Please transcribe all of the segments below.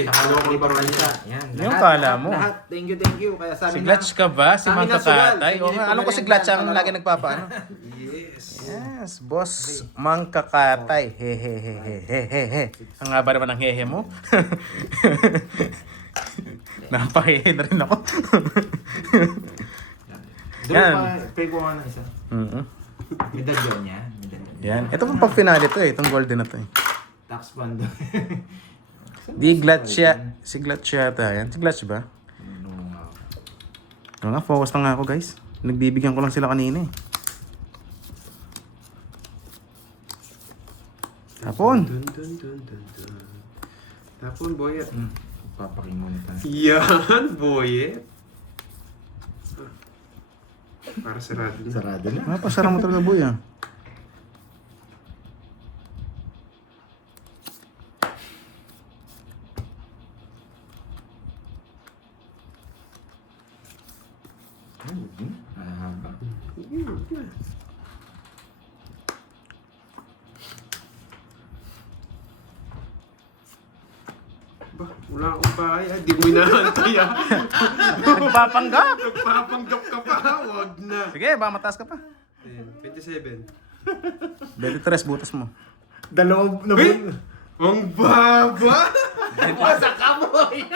Nakaloko ibang bansa. Yan. Yung kala mo. Lahat. Thank you. Kaya sa Si amin Glatch ka ba? Si Sa amin Mang na sugal. Kakatay? Sa O inyo nga, po alam ko na si rin Glatch yan, ang kalaro. lagi nagpapaano. Yes. Yes, boss. Mang Kakatay. Hehehehehehe. Ang nga ba naman ang hehe mo? Napahehe na rin ako. Draw Yan. pa. Pay ko nga ng isa. Medalyon niya. Yan. Ito pang pag-finale to eh. Itong golden na to eh. Tax fund. Di Glatch siya. Si Glatch yata yan. Si Glatch ba? Ano nga, focus na nga ako guys. Nagbibigyan ko lang sila kanina eh. Tapon. Tapon, boy. Papakingon tayo. Yan, boy. Para sarado na. Sarado na. Mapasara mo talaga boy ah. Haba. Ba, wala akong bahay. Di mo inaantay ah. Nagpapanggap! Nagpapanggap ka pa. Wag na. Sige, baka mataas ka pa. 27. 23 butas mo. Dalawang na Wait! Ang baba! Wasak ka, boy!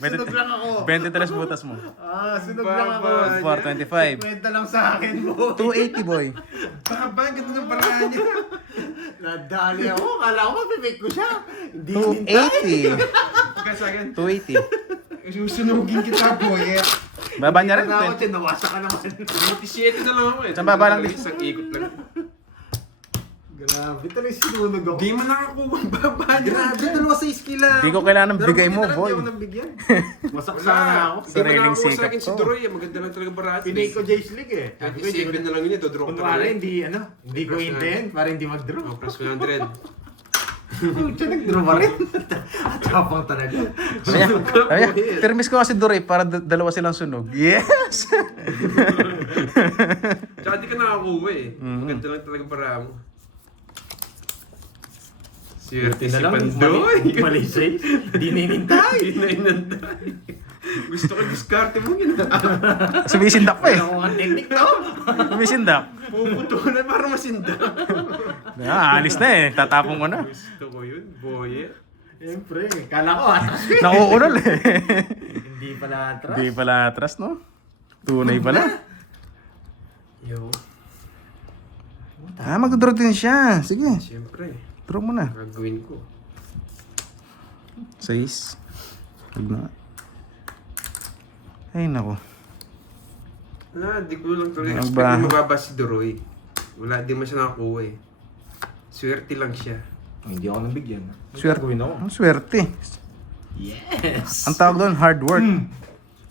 20 Sunog lang ako. 23 butas mo. Sunog lang ako. 425. Kwenta lang sa akin, boy. 280 boy. Baba, ang ganda ng paraan niya. Nadali ako. Kala ko mapipik ko siya. Hindi hinintay. 280. Pagka sa akin, 280. susunugin kita, boy. Baba niya rin. Hindi na ako, nawasak ka naman. 27 na lang ako eh. Saan baba lang? Isang ikot lang. Grabe talaga sinunog ako. Di mo nakakuha ang baba niya. Grabe, dalawa sa iskila. Di ko kailangan ng bigay mo, boy. Hindi ako nabigyan. Wasak sana ako. Di mo Sariling nakakuha sa sikap akin si to. Duroy. Maganda lang talaga paraan. Pinay ko Jays League eh. Sabi ko, 27 na lang yun. Dodraw ko kunwari, hindi ko hintayin para hindi mag-draw. Oh, plus 100. Siya nag-draw pa rin. At tapang talaga. Kaya, permis ko kasi Doray para dalawa silang sunog. Yes! Tsaka di ka nakakuha eh. Maganda lang talaga paraan mo. Swerte si Pandoy. Mali siya. Di ninintay. Hindi na inantay. Gusto ko diskarte mo yun. Sumisindak pa eh. Ano ang technique to? Sumisindak. Puputulan para masinda. Alis na eh. Tatapong ko na. Gusto ko yun, boy. Siyempre, kala ko atras. Nakuunol eh. Hindi pala atras. Hindi pala atras no? Tunay pala. Yo. Magdodraw din siya. Sige. Siyempre, Draw mo na. gagawin ko. 6. Huwag na. Ay nako. Wala, di ko lang tuloy Ang expect ba- na mababa si Duroy. Wala, di mo siya nakakuha eh. Swerte lang siya. Hindi ako nabigyan. Swerte. Gawin ako. Ang swerte. Yes! Ang tawag doon, hard work.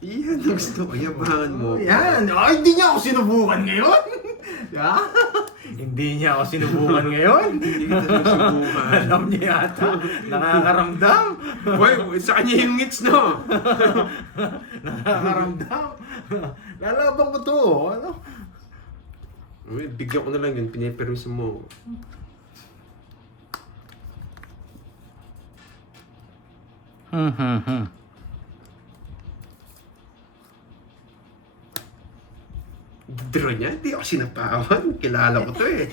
Iyan ang gusto ko. Yabangan mo. Yan! Ay, hindi niya ako sinubukan ngayon! Yeah? Hindi niya ako sinubukan ngayon. Hindi kita nasubukan. Alam niya yata. Nakakaramdam. Uy, sa kanya yung ngits, no? Nakakaramdam. Lalabang ko to. Ano? Uy, bigyan ko na lang yun. Pinipermis mo. Hmm. Draw niya? Hindi ako sinapawan. Kilala ko to eh.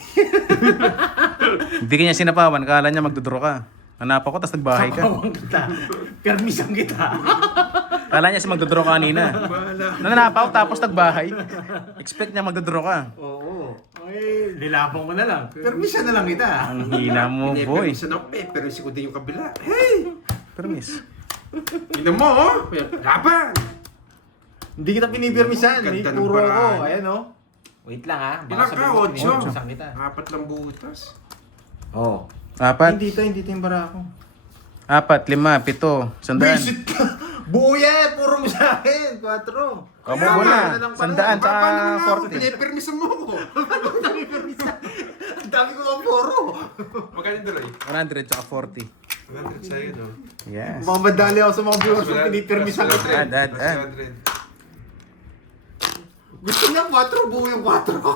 Hindi kanya sinapawan. Kala niya magdodraw ka. Hanap ako, tapos nagbahay ka. Kapawang kita. Permisan kita. Kala niya si magdodraw ka kanina. Bahala. Nananapaw, tapos nagbahay. Expect niya magdodraw ka. Oo. Ay, nilapang ko na lang. Permisan na lang kita. Ang hina mo, boy. Pinipermisan ako eh. Pero ko din yung kabila. Hey! Permis. Tignan mo, oh! Laban! Hindi kita pinipermisan. May Ganda ng puro paraan. ako. Ayan o. Wait lang ha. Ilang ka? 8? Permisan kita. 4 lang butas. Oo. 4, Hindi to yung bara ako. 4, 5, 7, sandaan. Visit ka! Buo yan! Puro mo sa akin! 4. Kamo mo na. Sandaan, tsaka 40. Pinipermisan mo ako. Ang dami ko ng puro! Magkano yung Duroy? 100, tsaka 40. 100 sa'yo, no? Yes. Mamadali ako sa mga viewers kung pinipermisan kita. Dad. Gusto niya 4, buo yung 4 ko.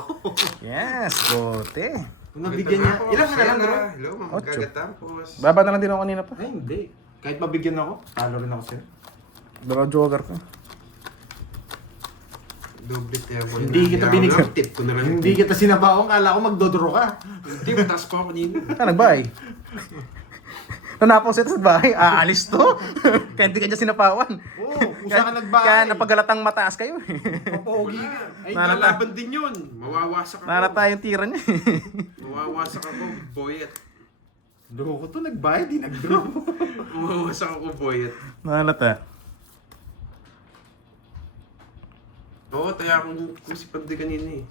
Yes, bote. Kung nabigyan niya, ilan ka na lang bro? Hello, mamagatapos. Baba na lang din ako kanina pa. Ay, hindi. Kahit mabigyan ako, talo rin ako sa'yo. Draw joker ka. Doble table. Hindi kita binigyan. Tip ko na lang. Hindi kita sinabaong, kala ko magdodoro ka. Hindi, mataas pa ako nino. Nagbay. Nanapong set sa bahay, aalis to. Kaya hindi ka niya sinapawan. Oo, kusa ka nagbahay. Kaya napagalatang mataas kayo. Papogi ka. Ay, Narata. lalaban din yun. Mawawasak ako. Narata yung tira niya. Mawawasak ako, boyet. Loko to, nagbahay, di nag-draw. Mawawasak ako, boyet. Narata. Oo, taya akong kusipag di kanina eh.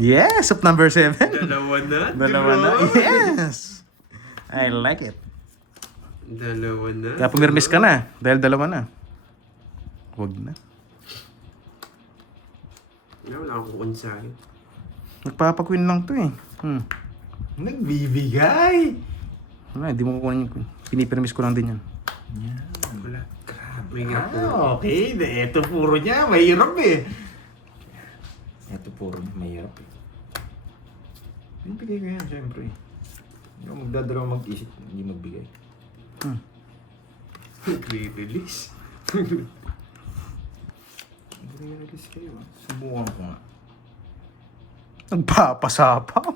Yes, up number 7. Dalawa na, Dalawa na. Droy. Yes. I like it. Dalawa na. Kaya pumirmis ka na. Dahil dalawa na. Huwag na. Wala akong kukonsahin. Nagpapakwin lang to eh. Nagbibigay. Wala, hindi mo kukunin yung queen. Pinipirmis ko lang din yan. Wala. Grabe. May hirap ko. Okay, ito puro niya, mahirap eh. Ito puro niya, mahirap eh. Bibigay ko yan, syempre. Hindi ako magdadalaw mag-isip, hindi magbigay. Re-release. Mag-release kayo. Subukan ko nga. Nagpapasapaw.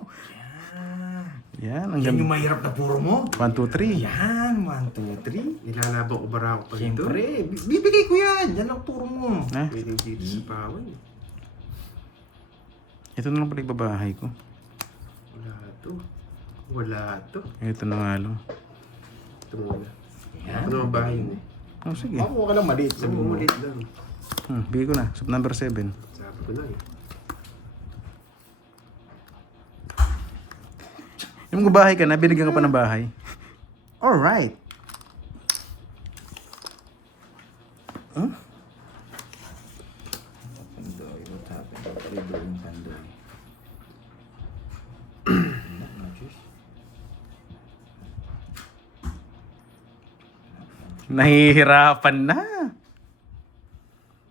Yan, ang Yan yung ganda. mahirap na puro mo. 1, 2, 3. Yan, 1, 2, 3. Nilalaban ko bara ako pa dito. Siyempre, bibigay ko yan. Yan ang puro mo. Ah, Pwedeng dito sa pawan eh. ito na lang pala ibabahay ko. Wala to. Wala to. Ito na nga lang. Ito muna. Yan. Ako naman bahay yun eh. Oh, sige. Makuha ka lang maliit. Sabi mo ulit lang. Bigay ko na. Sub number 7. Sabi ko na eh. Yung bahay ka na, binigyan ka pa ng bahay. Alright. Huh? Pandoy, what happened? What are you doing, Pandoy? Nahihirapan na.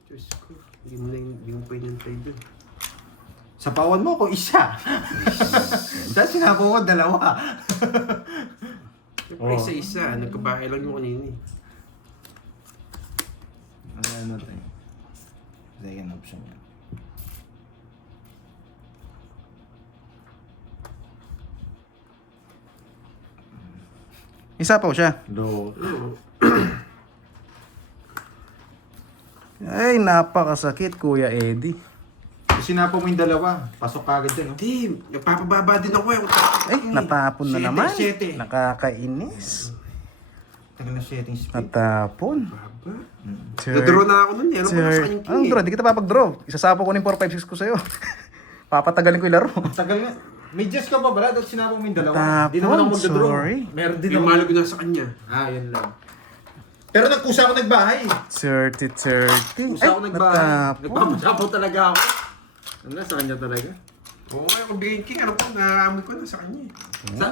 Diyos ko. Hindi mo pa inantay dun. Sa pawan mo ko isa. Dahil sinapo ko dalawa. Siyempre isa-isa. Nagkabahay lang yung kanina eh. Ano tayo? Second option yan. Isa pa siya. Low. Oo. Ay, napakasakit, Kuya Eddie. Sinapo mo yung dalawa. Pasok kagad din, no? Hindi. Nagpapababa din ako eh. Ay, natapon na Siyete, naman. siyete. Nakakainis. Tagal na setting speed. Natapon. Baba. Sir, Na-draw na ako nun eh. Ano ko na sa kanyang Anong king draw? eh. Di kita papag-draw. Isasapo ko na yung 4, 5, 6 ko sa'yo. Papatagalin ko yung laro. Tagal nga. May just ka pa bala? Dahil sinapo mo yung dalawa. Natapon, Di naman ako magdadraw. sorry. Meron din Yung ako. malo ko na sa kanya. Ah, yun lang. Pero nagkusa ako nagbahay. 30-30. Kusa Ay, ako nagbahay. natapon. Nagpapasapaw talaga ako. Ano, sa kanya talaga. Oo, ako bigay king. Ano po, naamoy ko na sa kanya eh.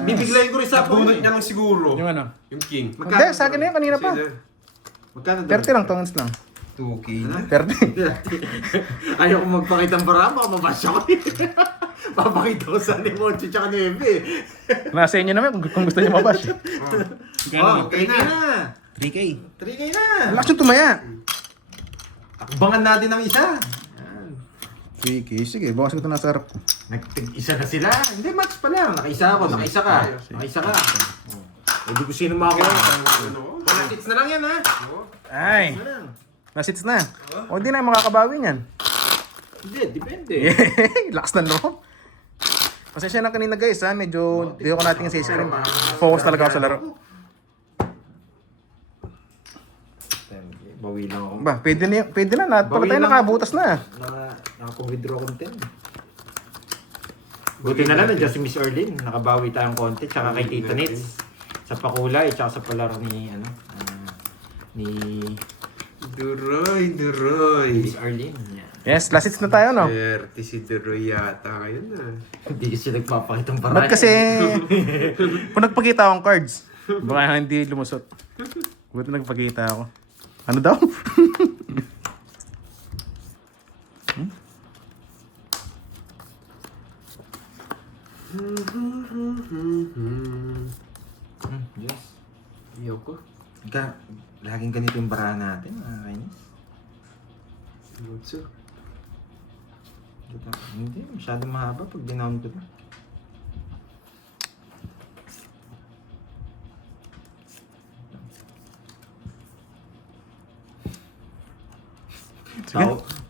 Bibiglayin ko rin sa Nabunot niya lang siguro. Yung ano? Yung king. Hindi, sa akin na yun, kanina pa. Magkano 30 lang, tongans lang. 2K na. 30. Ayaw ko magpakita ng barama, mabasya ko eh. Papakita ko sa ni Monchi tsaka ni Ebe. Nasa inyo naman kung gusto niyo mabash. Oh, 3K na. 3K. 3K na. Lakas yung tumaya. Akbangan natin ng isa. 3K, sige, bawas ko ito nasa harap ko. Nagtig-isa na sila. Hindi, match pa lang. Nakaisa ako, nakaisa ka. Nakaisa ka. Hindi ko sino makakuha. Ano? Wala hits na lang yan ha. Ay, Na lang. nasits na. O hindi na makakabawi niyan. Hindi, depende. Lakas na loob. Pasensya na kanina guys ha, medyo di ako natin sa screen. Focus talaga ako sa laro. Bawi lang ako. Ba, pwede na, pala Bawi tayo lang nakabutas na. Nakapag-withdraw ko ng 10. Buti na lang nandiyan si Miss Erlyn. Nakabawi tayong konti. Tsaka kay Tito Nits. Sa pakulay, tsaka sa palaro ni, ni Duroy. Miss Erlyn. Yan. Yes, last hits na tayo no. Swerte si Duroy yata ngayon na. Hindi kasi nagpapakitang paraan. Ba't kasi, kung nagpakita akong cards, baka hindi lumusot. Buti nagpakita ako. Ano daw? Yes. Ayoko. Laging ganito yung barahan natin, nakakainis. Lutso. Hindi, masyadong mahaba pag dinown ko na.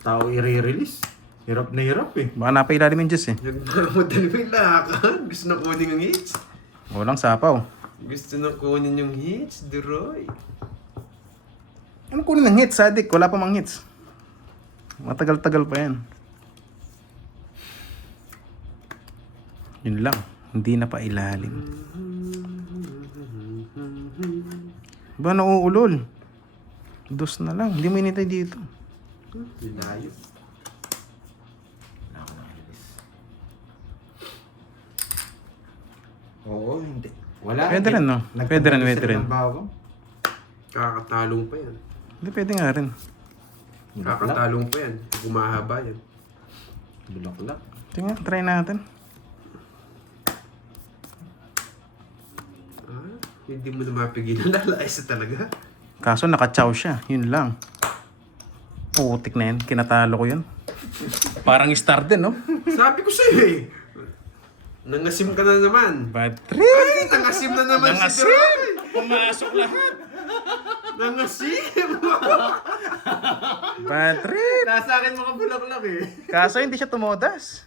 Tao i-release. Hirap na hirap eh. Baka napailalim yung juice eh. Nagmamadali mo yung lakad. Gusto na kunin yung hits. Walang sapaw. Gusto na kunin yung hits, Duroy. Ano kunin ng hits, Sadik? Wala pa mang hits. Matagal-tagal pa yan. Yun lang. Hindi na pa ilalim. Ba, nauulol. Dos na lang. Hindi mo initay dito. Layo. Wala akong nakalis. Oo, hindi. Wala. Pwede rin, no? Pwede rin, pwede rin. Kakatalong pa yan. Hindi, pwede nga rin. Kakatalong pa yan. Gumahaba yan. Bulaklak. Tingnan, try natin. Ah, hindi mo na mapigilan. Nalayas na talaga. Kaso naka-chow siya. Yun lang. Putik na yan. Kinatalo ko yun. Parang star din, no? Sabi ko sa'yo eh. Nangasim ka na naman. Bad trip! Ay, nangasim na naman si Nangasim! Duroy. Pumasok lahat! Nangasim! Bad trip! Nasa akin mga bulaklak eh. Kaso hindi siya tumodas.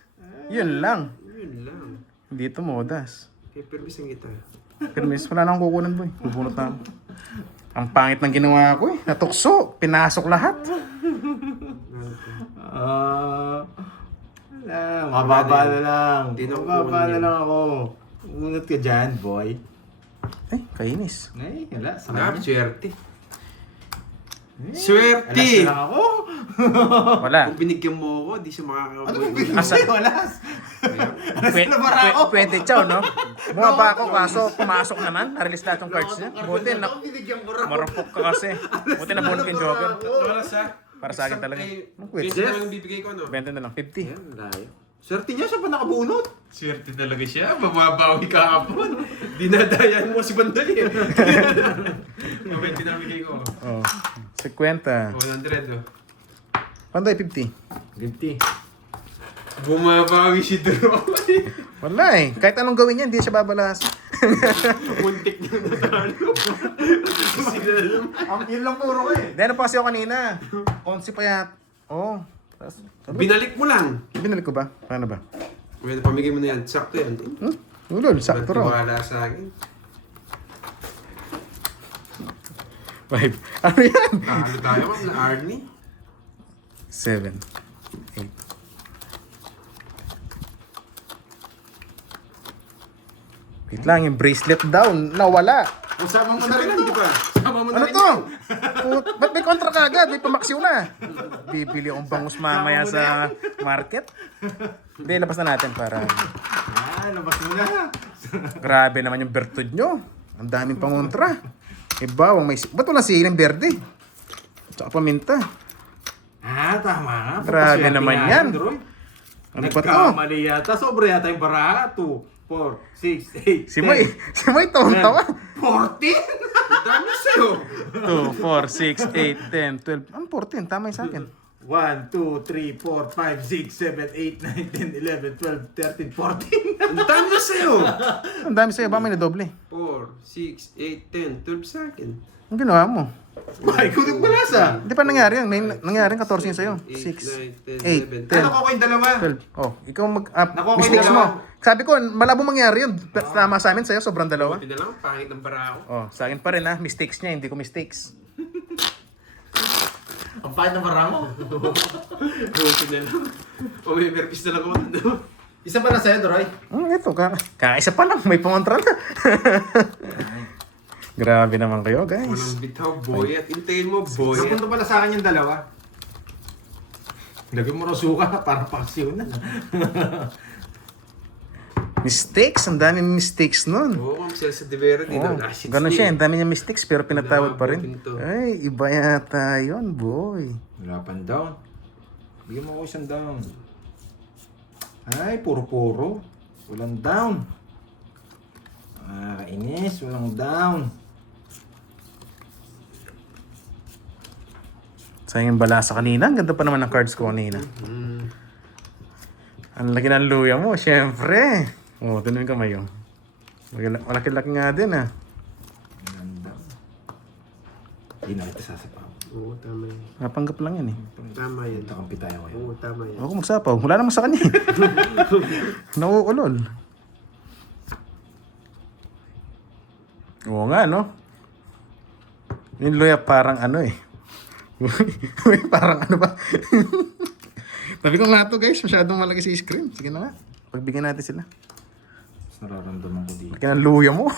Yun lang. Yun lang. Hindi tumodas. Kaya permisan kita. Pero miss, wala na akong kukunan, boy. Bubunot na ako. Ang pangit ng ginawa ko eh. Natukso. Pinasok lahat. Wala. Mababa na lang. Hindi na Mababa kukunin na yan. lang ako. Unat ka dyan, boy. Ay, kainis. Ay, wala. Sa Sarap, kanya. swerte. Alas Swerte! na lang ako. Wala. Kung binigyan mo ako, di siya Ano makakaboy. kung bigyan sa'yo? Alas. na bara ako. Pwede chow, no? Bumaba ako kaso pumasok naman. Na-release lahat yung cards niya. Buti na. Binigyan ko raw. Marupok ka kasi. Buti na bunot yung joker. Wala sa... Para sa akin talaga. Anong quit? Yes. Lang bibigay ko, no? 20 na lang. 50. Ayan, layo. Swerte niya siya pa nakabunot. Swerte talaga siya. Bumabawi ka hapon. Dinadayan mo si Banday eh. 20 na bigay ko. Oh. 50. 100 oh. Panday 50. 50. Bumabawi si Duroy. Wala eh. Kahit anong gawin niya, hindi siya babalas. Muntik na natalo. Yun lang puro ko eh. Hindi, ano pa kasi ako kanina? 11 pa yat. Oo. Tapos, Binalik mo lang. binalik ko ba? Paano ba? Pwede pamigay mo na yan. Sakto yan. Ulol, sakto raw. Wala sa akin. 5. Ano yan? Talo tayo na Arnie. 7. 8. Wait lang, yung bracelet down. Nawala. Usama mo na rin, di ba? Usama mo na Ano rin. to? Ba't may kontra ka agad? May pamaksiw na. Bibili akong bangus mamaya sa market. Hindi, labas na natin para... Labas mo na. Grabe naman yung bertud nyo. Ang daming pangontra. Eh bawang may... Ba't walang siling berde? Tsaka paminta. Tama nga. Grabe Papaswerte naman nga yan. Droy. Ano ba to? Nagkamali yata. Sobra yata yung baraha. 2, 4, 6, 8, Si Moy tawang-tawa. 14? Ang dami sa'yo. 2, 4, 6, 8, 10, 12. Ano 14? Tama yung sa akin. 1, 2, 3, 4, 5, 6, 7, 8, 9, 10, 11, 12, 13, 14. Ang dami na sa'yo. Ang dami sa'yo. Ba may nadoble? 4, 6, 8, 10, 12 sa akin. Ang ginawa mo? Ay, kung nagbalasa. Hindi pa nangyari yan. May nangyaring 14 yung sa'yo. 6, 8, 10. Nakuha ko yung dalawa. 12. Oh, ikaw mag-up. Nakuha ko yung Mistakes mo. dalawa. Sabi ko, malabo mangyari yun. Pero tama sa amin, sa'yo, sobrang dalawa. Buti na lang, pangit ng bara ako. Oh, sa akin pa rin ha. Mistakes niya, hindi ko mistakes. Ang pahit ng baraha mo. Buti na lang. O may merpis na lang ako. Isa pa na sa'yo, Droy. Ito, kaisa pa lang. May pangontra na. Grabe naman kayo, guys. Walang bitaw, boy. At intayin mo, boy. Napunta pala sa akin yung dalawa. Lagyan mo raw suka, parang paksiw na. Mistakes, ang daming mistakes nun. Oo, Ma'am Celsa de Vera din. Oh, ganun siya, ang dami niya mistakes pero pinatawad pa rin. Ay, iba yata yun, boy. Wala pang down. Bigyan mo ako isang down. Ay, puro-puro. Walang down. Kainis, walang down. Sayang yung balasa kanina. Ang ganda pa naman ng cards ko kanina. Ang laki ng luya mo, syempre. Oh, tinan yung kamay oh. Malaki-laki nga din ah. Walang down. Hindi na kita sasapaw. Oo, tama yan. Napanggap lang yan eh. Tama yan. Takampi tayo kayo. Oo, tama yan. Ako magsapaw. Wala naman sa kanya eh. Nauulol. Oo nga no. Yung luya parang ano eh. Uy, parang ano ba? Tabi ko nga to guys. Masyadong malaki si screen. Sige na nga. Pagbigyan natin sila. Mas nararamdaman ko dito. Laki ng luya mo.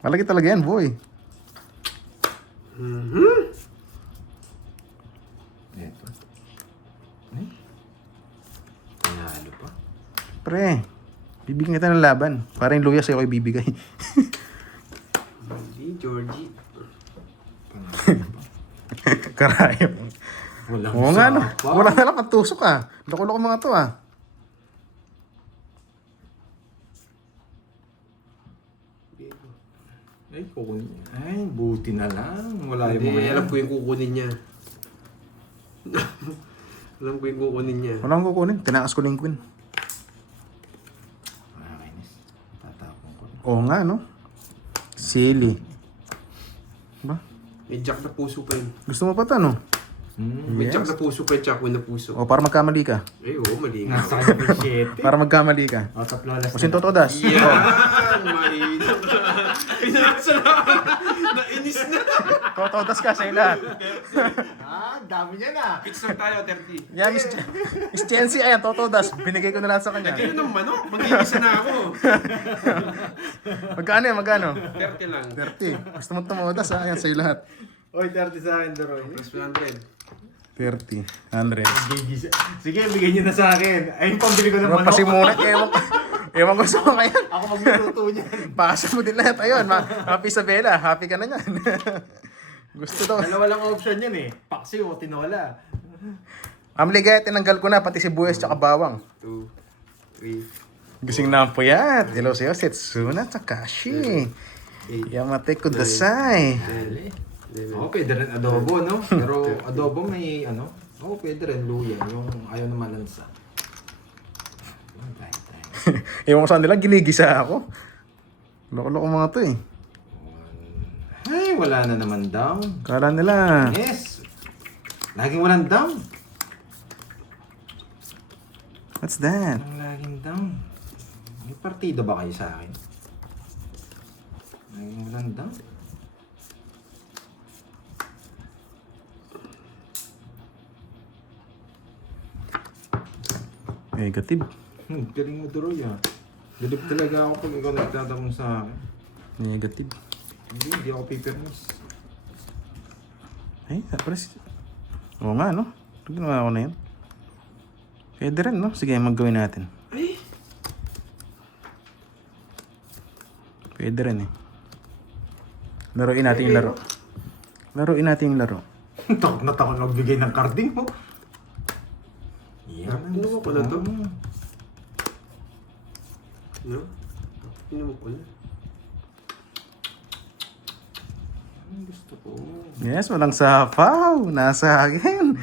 Malaki talaga yan boy. Eto. Ay. Panalo pa. Pre. Bibigyan kita ng laban. Para yung luya sa'yo ko ibibigay. Georgie. Panalo pa. Karayo. Walang Oo nga no. sapaw. Wala na lang patusok ah. Loko-loko mga to ah. Ay, kukunin niya. Ay, buti na lang. Wala yung Hindi, mga alam ko yung kukunin niya. Alam ko yung kukunin niya. Wala akong kukunin. Tinakas ko lang yung queen. Kainis. Tatapon ko. Oo nga no. Silly. Ba? May jack na puso pa yun. Gusto mo pa to no? May jack na puso pa yun, jack na puso. O para magkamali ka. Eh, oo, mali nga. Nasa kanya pa yung 7. Para magkamali ka. O, taplolas O sin Totodas. Yan! Mahina. Pinasa na. Nainis na. Totodas ka sa lahat. Dami niya na. Fix lang tayo, 30. Yan, Miss Chency, ayan, Totodas. Binigay ko na lahat sa kanya. Kaya ng manok, magigisa na ako. Magkano yan, magkano? 30 lang. 30. Gusto mo tumodas ha? Ayan, sa'yo lahat. Oy, 30 sa akin, Daroy. Plus 100. 30. 100. Sige, bigay niyo na sa akin. Ay, yung pambili ko ng manok. Pasimulat, ewan ko sa mga yan. Ako magluluto niyan. Pakasa mo din lahat. Ayun, happy Isabela. Happy ka na yan. Gusto daw. Dalawa lang option yan eh. Paksi o tinola. Amligay, tinanggal ko na, pati sibuyas tsaka bawang. 2, 3, Gising na po yan. Hello sa'yo, Setsuna Takashi. 8, Yamate Kudasai. 10, 11. Oo, pwede rin adobo, no? Pero adobo may ano? Oo, pwede rin luya. Yung ayaw na malansa. Ayun, tayo. Ewan ko saan nila, ginigisa ako. Loko-loko mga to eh. Ay, wala na naman down. Kala nila. Yes. Laging walang down. What's that? Ang laging down. May partida ba kayo sa akin? Laging walang down. Negative. Galing mo, Duroy, ah. Galip talaga ako pag ikaw nagtatanong sa akin. Negative. Hindi ako paperless. Ay, tapos. Oo nga, no? Ginawa ko na yun. Pwede rin, no? Sige, maggawin natin. Ay! Pwede rin eh. Laruin natin yung laro. Laruin natin yung laro. Takot na takot magbigay ng carding mo. Yan ang Ano gusto ko na to? mo. No? Inumo ko na. Yan ang gusto ko. Yes, walang sapaw. Nasa akin.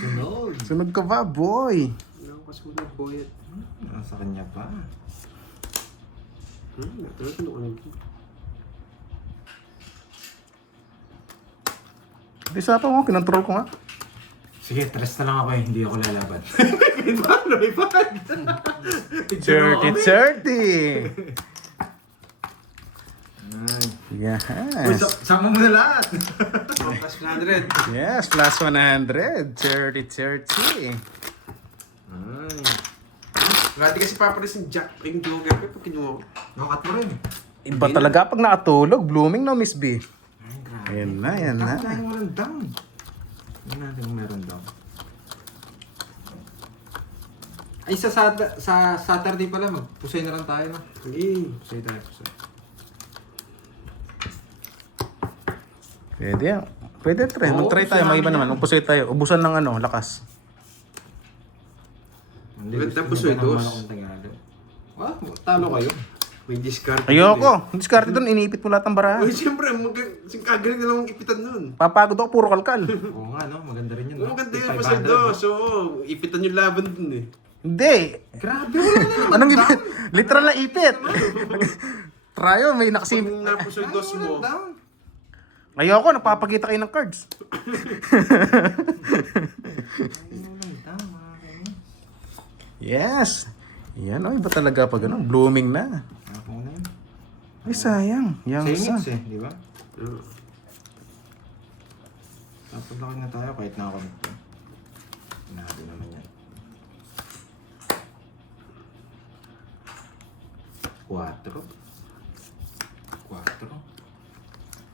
Sunod. Sunog ka ba, boy? Wala akong kasunod, boyet. Nasa kanya pa. Natulad ko na. Hindi sapaw mo, kinontrol ko nga. Sige, tres na lang ako eh. Hindi ako lalaban. Paano? May bad. 30-30. Uy, Yes. sama mo na lahat. Plus 100. Yes, plus 100. 30-30. Ay. Lati kasi papalis yung jack. Ay, yung joker ko. Pag kinuha ko. Nakat mo rin. Iba talaga pag nakatulog. Blooming no, Miss B. Ay, grabe. Ayan na, ayan na. Laging walang down. Hindi natin kung meron down. Ay, sa Saturday pala, magpusay na lang tayo, no? Ay, Pusay tayo, pusay. Pwede yan. Pwede try. Oo, Mag-try tayo. May iba sinabi naman. niya. Upusoy tayo. Ubusan ng ano, lakas. Hindi, Ganda gusto pusoy, ko ng dos. malakong Tagalog. Ah, talo kayo. May discard. Ayoko. Yung diskarte doon, iniipit mo lahat ng barahan. Uy, siyempre, kagaling na lang ang ipitan nun. Papagod ako, puro kalkal. Oo nga, no? Maganda rin yun. Oo, no? maganda yun 500, pa sa no? dos. Oo, ipitan yung laban dun eh. Hindi. Grabe, wala na naman. Anong ipit? Literal na ipit. Tryo, may Pag nakasim. napos yung dos mo, Down. Ayoko, nagpapakita kayo ng cards. Yes. Yan, oh, iba talaga pag ano, blooming na. Ako na yun. Ay, sayang. Yang sa. Singits eh, di ba? Tapos laki na tayo kahit nakakonect ko. Nado naman yan. 4. 4.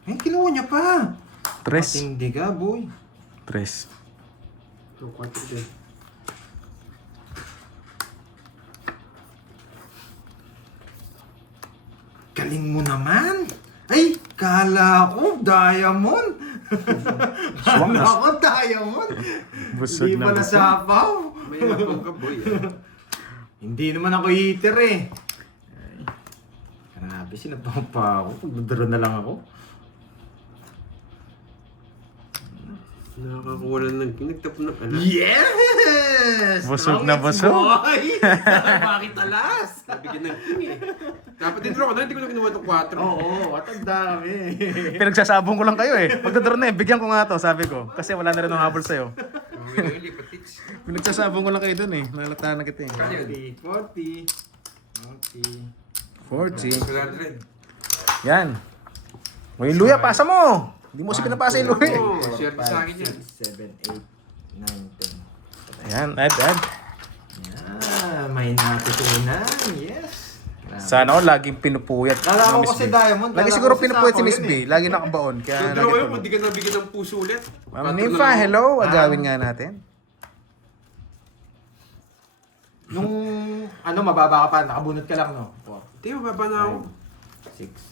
Eh, kinuha niya pa! Tres. Matindi ka, boy. Tres. so, 4 din. Galing mo naman! Ay, kala ko, diamond! Swak Kala na. ko, diamond! Busog Hindi na pala busog. sapaw! May lapong ka, boy. Hindi naman ako heater eh. Ay, grabe, sinabaw pa ako. Pagdodoro na lang ako. Nakakakuha na nagtapon ng anak. Yes! Busog na Strongest busog. boy! Bakit alas? Nabigyan ng king eh. Dapat din draw ko na, hindi ko na kinuha itong 4. Oo, at ang dami. Pinagsasabong ko lang kayo eh. Pagdodoro na eh, bigyan ko nga to, sabi ko. Kasi wala na rin ng habol sa'yo. Lipat tics. Pinagsasabong ko lang kayo dun eh. Nalata na kita eh. 40. 40. Yan. O yung luya, pasa mo! Hindi mo si pinapasa yung luya. Oo, share sa akin yan. 7, 8, 9, 10. Ayan, add. Yan, may natutunan. Yes. Grabe. Sana ako laging pinupuyat. Kala ko ng Miss kasi B. diamond. Lagi Kala siguro ko si pinupuyat si Sapaw Miss yun B. Lagi nakabaon. Kaya So, draw kayo, nagituloy. hindi ka nabigyan ng puso ulit. Ma'am Nympha, hello. Agawin nga natin. Nung ano, mababa ka pa, nakabunot ka lang, no? 4, Hindi, mababa na ako. 6,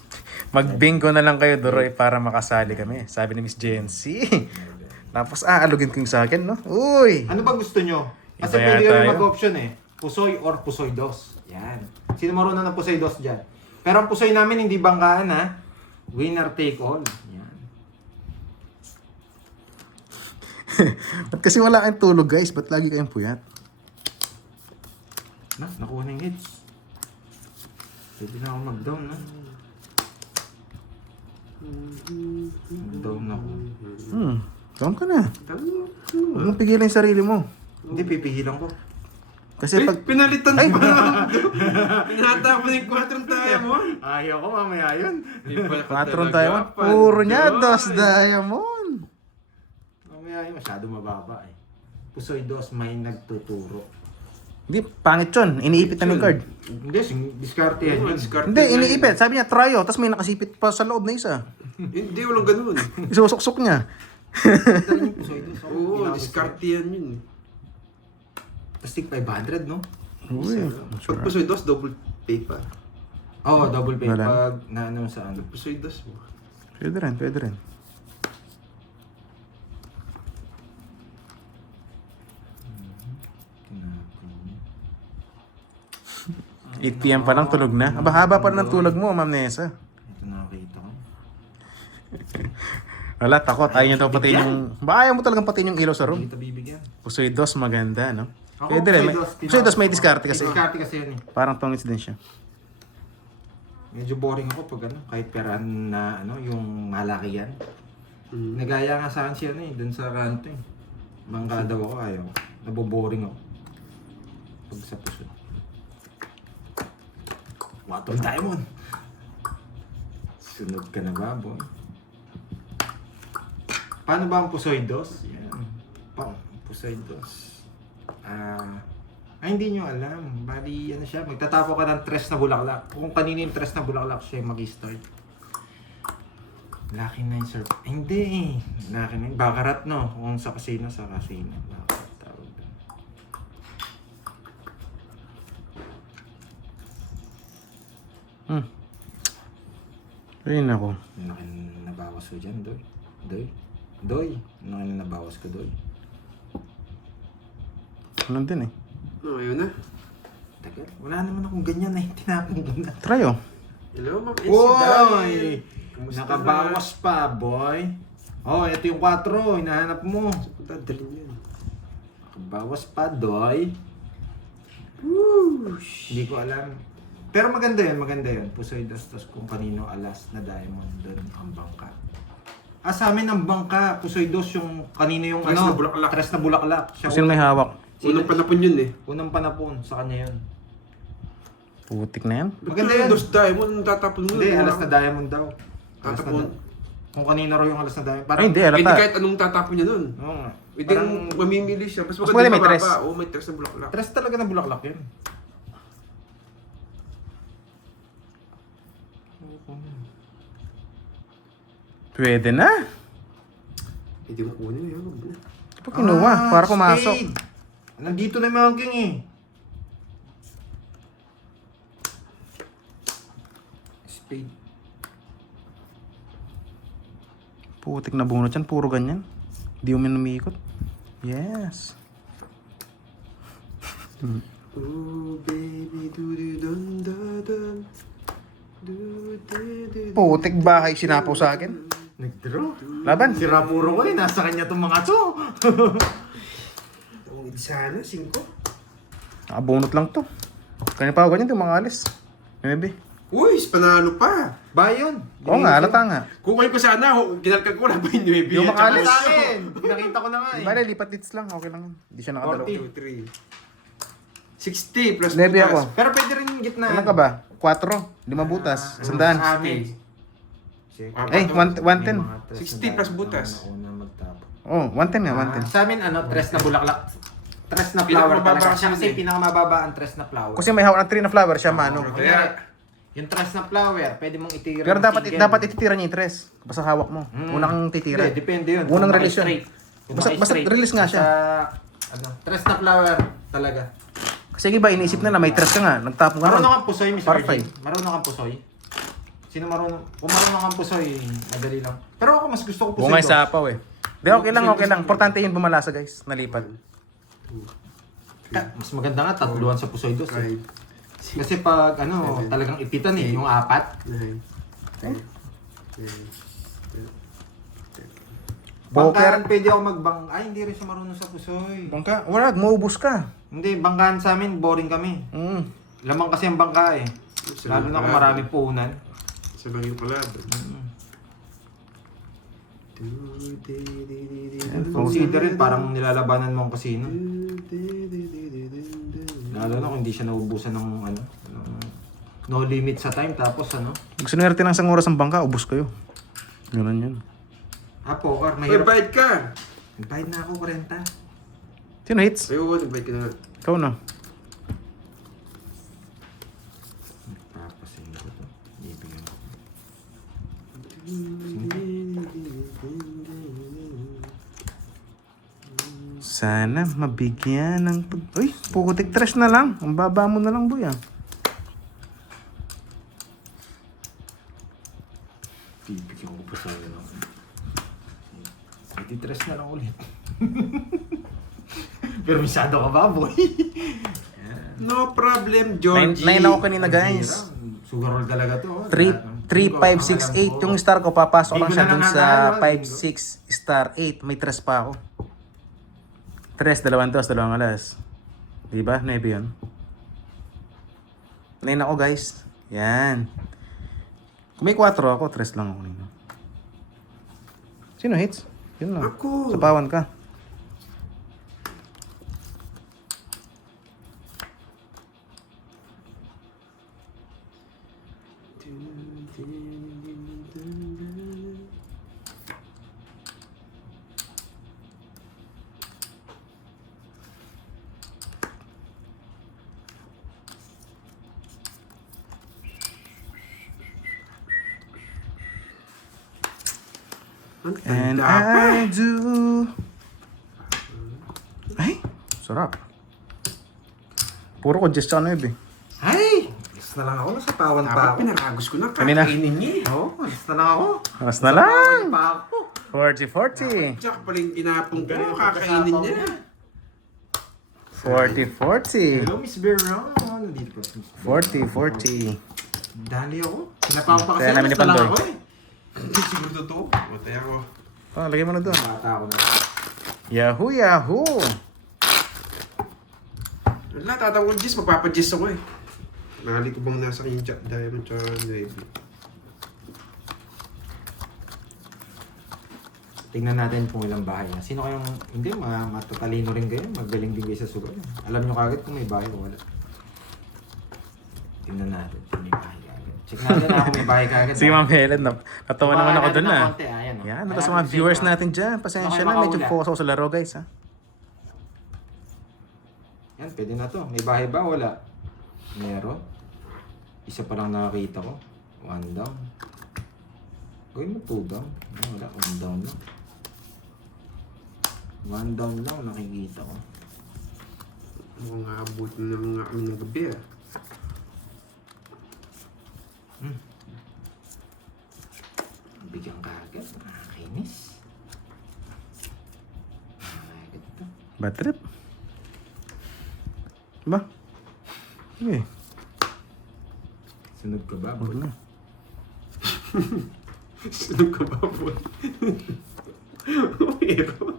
Mag-bingo na lang kayo, Doroy, para makasali kami. Sabi ni Miss Jency. Tapos, alugin ko yung sa akin, no? Uy! Ano ba gusto nyo? Kasi Iba pwede yata kami yun. mag-option eh. Pusoy or pusoy dos. Yan. Sino marunong ng pusoy dos dyan? Pero ang pusoy namin hindi banggaan ha. Winner take all. Yan. Ba't kasi wala kayong tulog, guys? Ba't lagi kayong puyat? Nakuha na yung hits. Pwede na ako mag-down, no? Mag-down ako. Down ka na. Tama. Huwag mong pigilan yung sarili mo. Hindi, pipigilan ko. Kasi Eh, pag... pinalitan pa lang. Pinata pa yung 4 tayo mo. Ayaw ko, mamaya yun. 4 tayo. Puro niya, dos diamond. Mamaya yun, masyado mababa eh. Pusoy dos, may nagtuturo. Hindi, pangit yun. Iniipit na yung card. Hindi, diskarte yan yun. Hindi, iniipit. Sabi niya, tryo. Tapos may nakasipit pa sa loob na isa. Hindi, walang ganun. Isusuksok niya. Ito rin yung pusoy dos. Oo, discard yan yun. Tapos tig 500, no? Uy. Pag pusoy dos, double pay pa. Oo, double pay Wala. pag na ano sa ano. Pusoy dos mo. Pwede rin, pwede rin. Tinapon. 8 PM pa lang tulog na. Aba, haba pa ng tulog mo, Ma'am Nessa. Ito nakakita ko. Wala, takot. Ayaw niya daw patiin yung... Ba, ayaw mo talagang patiin yung ilaw sa room. Hindi kita bibigyan. Pusoy dos, maganda, no? Ako, Pwede rin. Pusoy dos, may tinapon. diskarte kasi. Diskarte kasi yun eh. Parang tongits din siya. Medyo boring ako pag ano, kahit peraan na ano, yung malaki yan. Nagaya nga sa akin siya eh, dun sa kanto eh. Bangka daw ako, ayaw. Naboboring ako. Pag sa puso. Watol diamond! Sunod ka na ba, boy? Paano ba ang pusoy dos? Yan. Pusoy dos. Ay, hindi nyo alam. Bali, ano siya, magtatapo ka ng tres na bulaklak. Kung kanino yung tres na bulaklak siya mag-start. Lucky 9, sir. Ay, hindi eh. Lucky 9. Bakarat, no? Kung sa casino, sa casino. Bakarat tawag doon. Ayun ako. Ano kayo nabawas ko dyan, Doy? Doy? Ano kayo nabawas ko, Doy? Ano din eh. Oh, ayun na. Tagal. Wala naman akong ganyan eh. Tinapon ko na. Try oh. Hello, Ma'am Boy! Elsie. Kumusta Nakabawas pa, boy. Oh, ito yung 4. Hinahanap mo. na? Dalhin yan. Nakabawas pa, doy. Whoosh! Hindi ko alam. Pero maganda yan, maganda yan. Pusoy Dastos kung kanino alas na diamond doon ang bangka. Ah, sa amin ang bangka. Pusoy Dos yung kanino yung Tres na bulaklak. Tres na bulaklak. Siya Sino may hawak? Unang panapon yun eh. Unang panapon. Sa kanya yun. Putik na yan. Maganda yan. Dos diamond, tatapon mo. Hindi, alas na diamond daw. Alas na Tatapon. Kung kanino raw yung alas na diamond. Parang, Ay, hindi, Hindi alata. kahit anong tatapon niya nun. Oo nga. Pwede mamimili siya. Mas Mas maganda may tres. mababa. Oo, may tres na bulaklak. Tres talaga na bulaklak yun. Pwede na. Pwede mo kunin yun. Pag kinuha, para pumasok. Spade. Nandito na yung mga king eh. Spade. Putik na bunot yan, puro ganyan. Hindi mo umiikot. Yes. Oh, baby, dun dun dun. Putik bahay sinapaw sa akin. Nag-draw. Laban. Si Rapuro ko eh. Nasa kanya itong mga to. Ang sana, 5. Nakabunot lang to. Kanina pa ako ganyan, itong mga alis. Maybe. Uy, panalo pa. Bayon. Oo nga, alata nga. Kung kayo ko sana, kinalkag ko na ba yung 9? Yung makalis. Sa akin. Nakita ko na nga eh. Bale, lipat hits lang. Okay lang. Hindi siya nakadalaw. 40. 60 plus Nebi butas. ako. Pero pwede rin yung gitna. Ano ka ba? 4. 5 butas. Sandaan. Sa amin. Eh, 110. 60 plus butas. Una magtapos. Oh, 110 nga, 110. Sa amin, ano, tres na bulaklak. Tres na flower Pinakamababa talaga. Siya kasi kasi yun eh. pinakamababa ang tres na flower. Kasi may hawak ng 3 na flower siya, mano. Kaya, Yung tres na flower, pwede mong itira. Pero ng single. dapat ititira niya yung 3. Basta hawak mo. Unang titira. Hindi, depende yun. Unang Kung release yun. naka-straight. Kung Basta naka-straight. release nga siya. Sa, ano, tres na flower talaga. Kasi yung iba, iniisip na may 3 ka nga. Nagtapong ka Marunong ron. kang pusoy, Mr. Par RJ. five. Marunong kang pusoy. Sino marunong? Kung marunong kang pusoy, madali lang. Pero ako mas gusto ko pusoy. Bungay dos. sa apaw eh. Di, okay lang, okay lang. Importante yun bumalasa guys. Nalipad. Mas maganda nga, tatluan sa pusoy dos. Eh. 5, Kasi pag ano, talagang ipitan eh, yung 4. 9, 10, Bangkaan, pwede ako magbang... Ay, hindi rin siya marunong sa pusoy. Bangka, wala, maubos ka. Hindi, bangkaan sa amin, boring kami. Lamang kasi ang bangka eh. Lalo na kung marami puhunan. Sa lang yung pala. Consider it, parang nilalabanan mo ang kasino. Lalo na kung hindi siya naubusan ng ano, no limit sa time, tapos ano. Pag sinuwerte ng isang oras ang bangka, ubos kayo. Ganun yun. Poker, May mahirap. bayad ka! Nagbayad na ako, 40. Sino hits? Ayaw, nagbayad ka na. Ikaw na. Papasin ko to. Ibigyan ko. Sana mabigyan ng... Uy, pukutik 3 na lang. Ang baba mo na lang, boy ah. Bibigyan ko pa sa ano. 83 na lang ulit. Pero masyado ka ba, boy? No problem, Georgie. 9 ako kanina guys. Sugar roll talaga to. 3, 5, 6, 8. Yung star ko, papasok lang Hindi ko siya na dun sa nanganalo, 5, 6, star 8. May 3 pa ako. 3, 2, 2 alas. Diba? 9 yun. 9 ako guys. Yan. Kung may 4 ako, 3 lang ako nito. Sino hits? Yun lang. Ako. Sa pawan ka. And I do... Ay, sarap. Puro ko just ano eh. Ay! Alas na lang ako. Nasa pawan pa Dapat ako. pinaragos ko na. Kanina. Kakainin niya eh. Oo, alas na lang ako. Aras na lang. Pa ako. 40-40. Tsaka pala yung tinapong ko, kakainin niya. 40-40. Hello, Miss Veron. ano dito pa? 40. Dali ako. Pinapapakasaya. Kaya namin ni basta lang Pandoy. ako eh. Hindi siguro totoo. Matay ako. Oh, lagay mo na doon. Bata ako na. Yahoo! Wala, tatawag ko Jis. Magpapa-Jis ako eh. Nakali ko bang nasa King Jack Diamond tsaka Nuevo. Tingnan natin kung ilang bahay na. Sino kayong, hindi, matatalino rin kayo. Magaling din kayo sa sugal. Alam nyo kagad kung may bahay o wala. Tingnan natin kung may bahay kagad. Check natin ako may bahay kagad. Sige, Ma'am Helen. Natawa naman ako doon na. Ayan, oh. Yan, Ayan, tapos mga kasi viewers mga- natin dyan. Pasensya Baka na, medyo makahula. focus ako sa laro guys ha. Yan, pwede na to. May bahay ba? Wala. Meron. Isa pa lang nakakita ko. 1 down. Gawin mo 2 down. Wala, 1 down lang. 1 down lang nakikita ko. Mukhang aabutin na mga kami ng gabi ah. Bigyan ka agad. Nakakainis. Agad to. Bad trip. Ba? Okay. Sunod ka ba? Huwag na. Sunog ka ba po? Meron.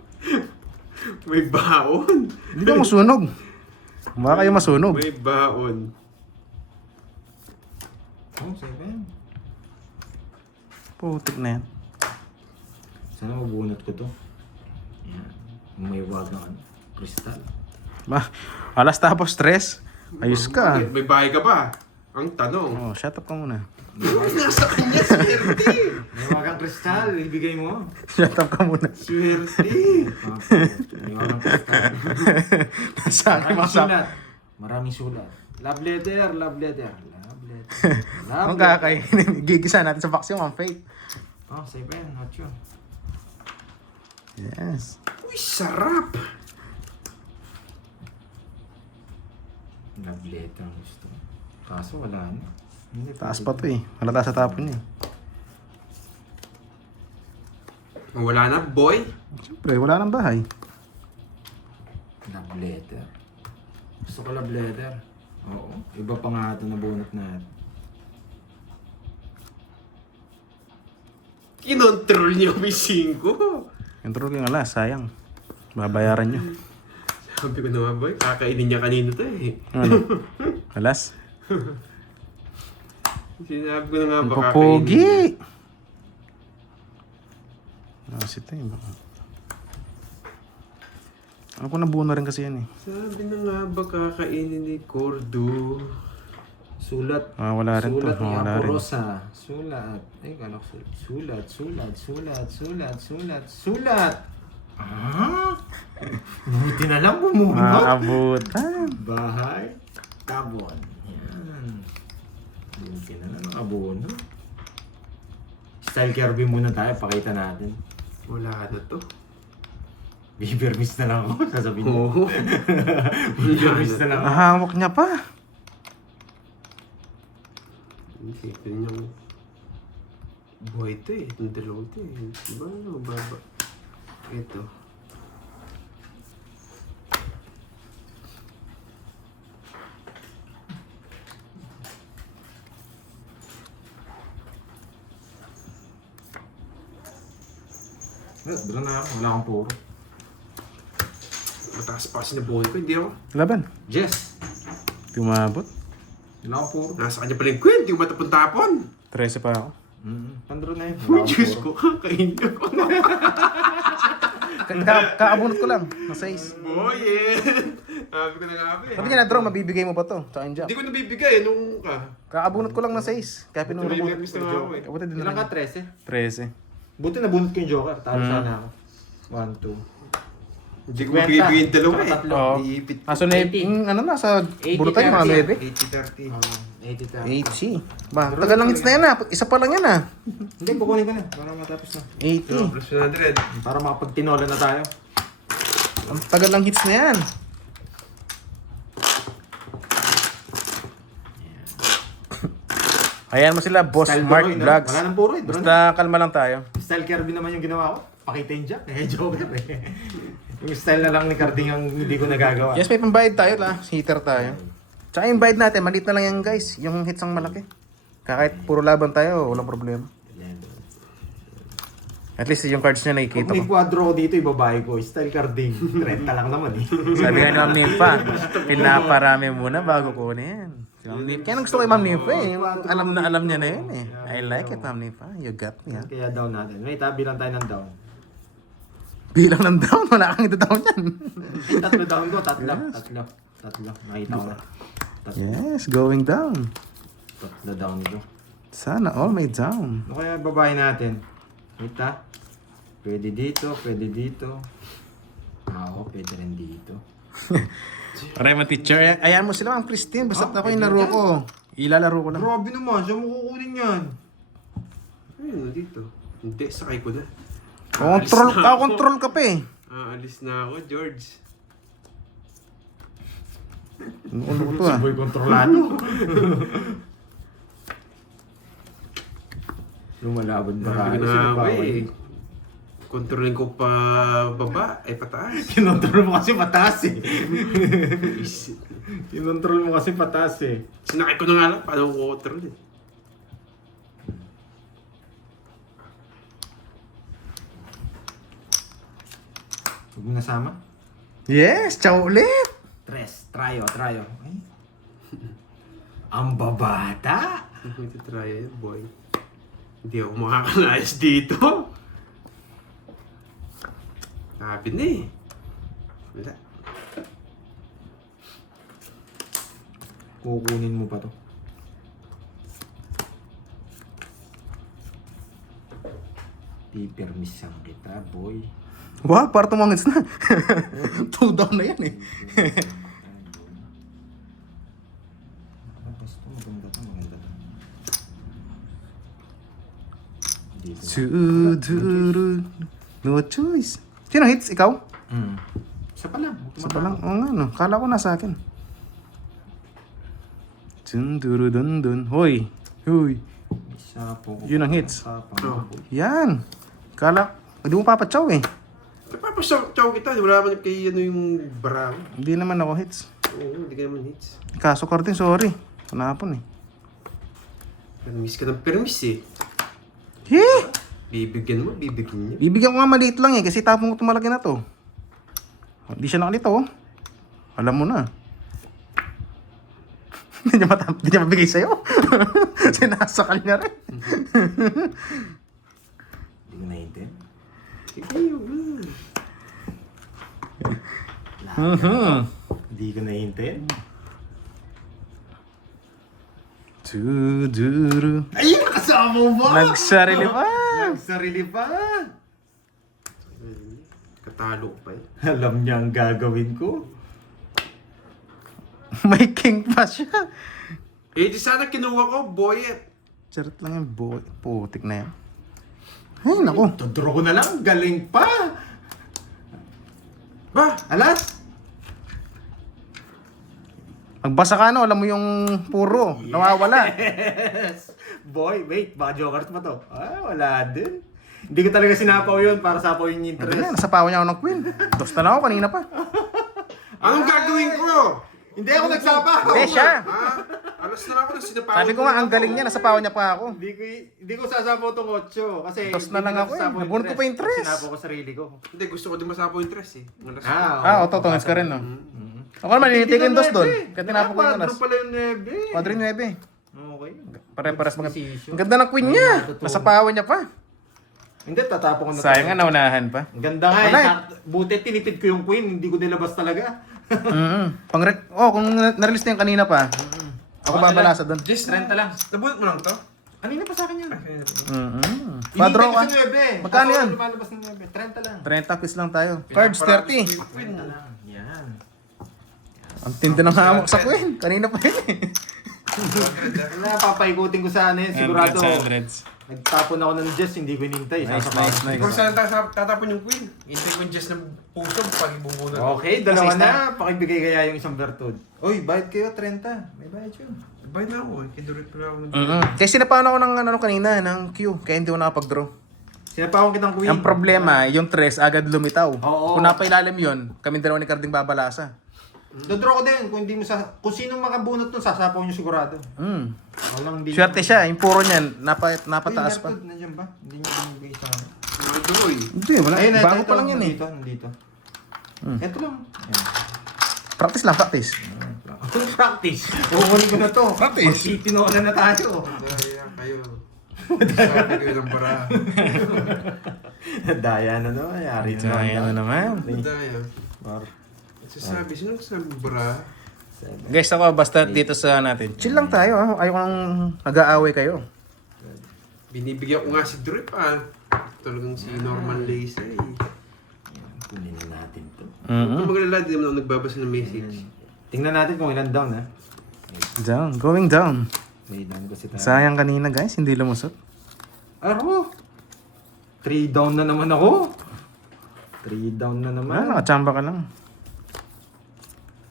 May baon. Hindi ba masunog? Baka kayo masunog. May baon. Oh, sa'yo ba yan? Putik na yan. Sana mabunot ko to. Yan. May wag ng ano. Kristal. Ba? Alas tapos stress. Ayos ka. Bakit? May bahay ka ba? Ang tanong. Oh, shut up ka muna. Nasa kanya swerte. May wag ang kristal. Ibigay mo. Shut up ka muna. Swerte. May wag ang kristal. Sa akin Maraming masak. sulat. Maraming sulat. Love letter, love letter. Love letter. Ang kakainin. Gigisa natin sa vaccine, Ma'am Faith. Oh, sa'yo ba yan? Not yun. Yes. Uy, sarap. Love letter ang gusto. Kaso wala na. Hindi, Taas pa to eh. Halata sa tapon niya. Wala na, boy. Siyempre, wala nang bahay. Love letter. Gusto ko love letter. Oo. Iba pa nga ito nabunot na. Kinontrol niyo may 5. Yung true yung alas, sayang. Babayaran nyo. Sabi ko naman, boy, kakainin niya kanina to eh. Ano? Alas? Sinabi ko na nga Ang ba kakainin niya. papogi! Nasit na yun. Ako nabuo na rin kasi yan eh. Sabi na nga ba kakainin ni Cordo. Sulat. Wala rin to. Sulat ni Wala Apo rin. Rosa. Sulat. Ay, kala ko sulat. Sulat. Ah? Buti na lang bumunot. Maabutan. Bahay. Tabon. Yan. Buti na lang nakabunot. Style Kirby muna tayo. Pakita natin. Wala na to. Beaver miss na lang ako. Sasabihin niyo. Oo. Beaver miss na lang ako. Ahawak niya pa. Isipin niyo. Buhay to eh. Itong dalawa to eh. Diba ano? Baba. Ito. Doon na ako. Wala akong puro. Mataas pa kasi na buhay ko. Hindi ako. Laban. Jess. Tumabot. Wala akong puro. Nasa kanya pala yung kwent. Hindi ko matapon-tapon. 13 pa ako. Pandro na yun. Uy, Diyos ko. Kakainin ako. Kaabunot ko lang. Na 6. Boy eh. Sabi ko na nga ba eh. Sabi niya na draw, mabibigay mo pa to. Tsaka yung Hindi ko nabibigay nung ka. Kaabunot ko lang na 6. Kaya pinuro ko. Tuloy-miss na nga ako eh. Buti din Ilang ka? na. 13? 13. Buti nabunot ko yung Joker. Talo sana ako. 1, 2. Hindi ko mabibigay yung dalawa eh. Tatlo. Oo. Iipit. Aso na yung ano na, sa bunutan yung mga 9. 80-30. 80. 80. Ba, tagal lang hits na yan ah. Isa pa lang yan ah. Hindi, kukunin ko na. Para matapos na. 80. Plus 100. Para makapagtinola na tayo. Ang tagal lang hits na yan. Ayan mo sila, Boss Style Mark Duroy, no? Vlogs. Wala nang puro eh. Basta kalma lang tayo. Style Kirby naman yung ginawa ko. Pakita yung Jack. Joker eh. Yung style na lang ni Carding ang hindi ko nagagawa. Yes, may pambayad tayo la. Heater tayo. Tsaka yung bite natin, maliit na lang yan guys. Yung hits ang malaki. Kahit puro laban tayo, walang problema. Yan. At least yung cards niya Pag nakikita may ko. quadro ko dito, ibabae ko. Style carding. 30 lang naman eh. Sabi nga ni Ma'am Nympha, pinaparami muna bago kunin. Si Ma'am Nympha. Kaya gusto ko kay Ma'am Nympha eh. Alam na alam niya na yun eh. I like it, Ma'am Nympha. You got me ha. Kaya down natin. May tabi lang tayo ng down. Bilang ng down, wala kang ito-down yan. Tatlo down ko. Tatlo. Nakita ko na. Tatlo. Yes, going down. Tatlo down ko. Sana all may down. Ano kaya babae natin? Wait ha. Pwede dito, pwede dito. Oo, pwede rin dito. Raymond teacher, ayan mo sila Ma'am Christine. Basta ako yung laro ko. Ilalaro ko lang. Grabe naman, siya mo kukunin yan. Ayun, dito. Hindi, sakay ko na. Control ka pa eh. Alis na ako, George. Ano ko to ah. Boy kontrolado. Lumalaban ba Sabi kayo? ko Sino na ba? ako eh. Kontrolin ko pa baba, ay pataas. Kinontrol mo kasi pataas eh. Kinontrol mo kasi pataas eh. Sinakay ko na nga lang, paano ko kontrol eh. Huwag mo nasama. Yes, ciao ulit. Tryo. Ay. Ang babata. Ito try eh, boy. Hindi ako makakalayas dito. Sabi na eh. Wala. Kukunin mo pa to. Pipermisan kita, boy. Wow, para tumangits na. 2 down na yan eh. Maganda to. Dito. Tuduru. No choice. Sino hits? Ikaw? Isa pa lang. Isa pa lang. Oo nga no. Kala ko nasa akin. Dun dun dun. Hoy. Hoy. Isa po. Yun ang hits. Oh. Yan. Kala. Hindi mo papatsaw eh. Napapasaw kita, wala naman kay ano yung barang. Hindi naman ako hits. Oo, hindi ka naman hits. Kaso Cartin, sorry. Kanapon eh. Permis ka ng permis eh. Heh! Bibigyan mo, bibigyan niya. Bibigyan ko nga maliit lang eh. Kasi tapong ko tumalaki na to. Hindi siya nakalito oh. Alam mo na. Hindi niya mabigay sa'yo. Sinasakal niya rin. Hindi ko naiintin. Sige, wala. Hindi ko naiintin. Tuduru. Ayun, kasama mo ba? Nagsarili pa. Nagsarili pa. Katalo pa eh. Alam niya ang gagawin ko. May king pa siya. Eh, di sana kinuha ko, boyet. Charot lang yung boy. Putik na yan. Ay, naku. Tudro ko na lang, galing pa. Ba? Alas? Pagbasa ka no, alam mo yung puro. Nawawala. Yes. Boy, wait, baka jokers pa to. Ah, wala din. Hindi ko talaga sinapaw yun para sapaw yung Ano yan, interest. nasapawan niya ako ng queen. Dos na lang ako kanina pa. Anong gagawin ko? Hindi ako nagsapaw. Hindi siya. Ha? Alas na ako na sinapawan. Sabi ko nga, ang galing niya, nasapawan niya pa ako. Hindi ko sasapaw tong 8 kasi Dos na hindi lang ko ako eh. nasasapaw Nabunot ko pa yung tres. Sinapaw ko sarili ko. Hindi, gusto ko din masapaw yung tres eh. Alas na. Ah, ototongas ka rin no. Ako naman, ninitigin dos doon. Kaya tinapon ko yung alas. Padro pala yung 9. Padre 9. Okay. Pare-paras maganda. Decision. Ang ganda ng queen niya. Nasapawan niya pa. Hindi, tatapon ko na. Sayang nga, naunahan pa. Ang ganda nga Wala eh. Buti tinipid ko yung queen, hindi ko nilabas talaga. Kung na-release na yung kanina pa, ako babalasa doon. Just 30 lang. Nabunot mo lang to? Kanina pa sa akin yan. Padro ka. Hinihintay ko sa 9. Magkano yan? Lumalabas ng 9. 30 lang. 30 quiz lang tayo. Cards 30. 30 lang. Yan. Ang tindi ng hamok sa queen. Kanina pa yun eh. Papaikutin ko sa ano yun. Sigurado. Hundreds. Nagtapon ako ng Jess, hindi ko hinintay. Nice, Sasapaw. nice, nice. Kung saan tatapon yung queen? Hintay ko yung just ng puso pag ibubunot. Okay, dalawa Assist na. Pakibigay kaya yung isang bertud. Uy, bayad kayo 30. May bayad yun. Bay na ako eh. Kidurit pa lang ako. Kasi napaano ako ng ano kanina, ng Q. Kaya hindi ko nakapag-draw. Sinapawang kitang queen. Ang problema, yung tres agad lumitaw. Oo. Kung napailalim yun, kami dalawa ni Carding babalasa. Dodraw ko din. Kung sino makabunot nun, sasapaw nyo sigurado. Walang hindi. Swerte siya, yung puro niyan, napataas pa. Nandiyan ba? Hindi nyo binibigay sa akin. Mga tuloy. Hindi, wala. Bago pa lang yan eh. Nandito. Ito lang. Ayan. Practice lang, practice. Practice. Kukunin ko na to. Practice. Tinola na tayo. Daya kayo. Sabi kayo ng bara. Daya na naman. Yari na Kaya na naman. Daya. Sasabi, sino sabi bara? Guys, ako basta dito sa natin. Chill lang tayo, ha? Ayaw kang nag-aaway kayo. Binibigyan ko nga si Drip Talagang si Norman Lacey. Kunin natin to. Kung magalala, di naman ako nagbabasa ng message. Tingnan natin kung ilan down ha. Down, going down. May down kasi tayo. Sayang kanina guys, hindi lumusot. Aro! 3 down na naman ako. 3 down na naman. Nakachamba ka lang.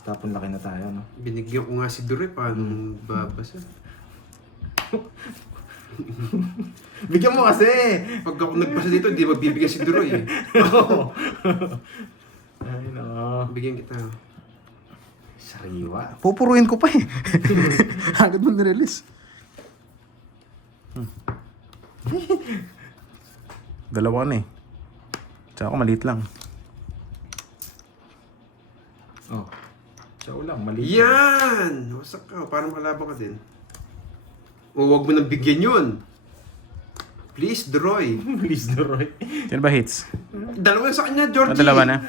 Tapon laki na tayo, no? Binigyan ko nga si Drip nung babasa. Bigyan mo kasi! Pag ako nagbasa dito, di magbibigyan si Duroy eh. Ay, no. Bigyan kita. Sariwa. Pupuruin ko pa eh. Agad mo nirelease. Dalawa na eh. Tsaka ako maliit lang. Oh. Siya lang, mali. Yan! Wasak ka, parang makalaban ka din. O huwag mo nang bigyan yun. Please, Duroy. Please, Doroy. Yan ba hits? Dalawa na sa kanya, Georgie. Dalawa na.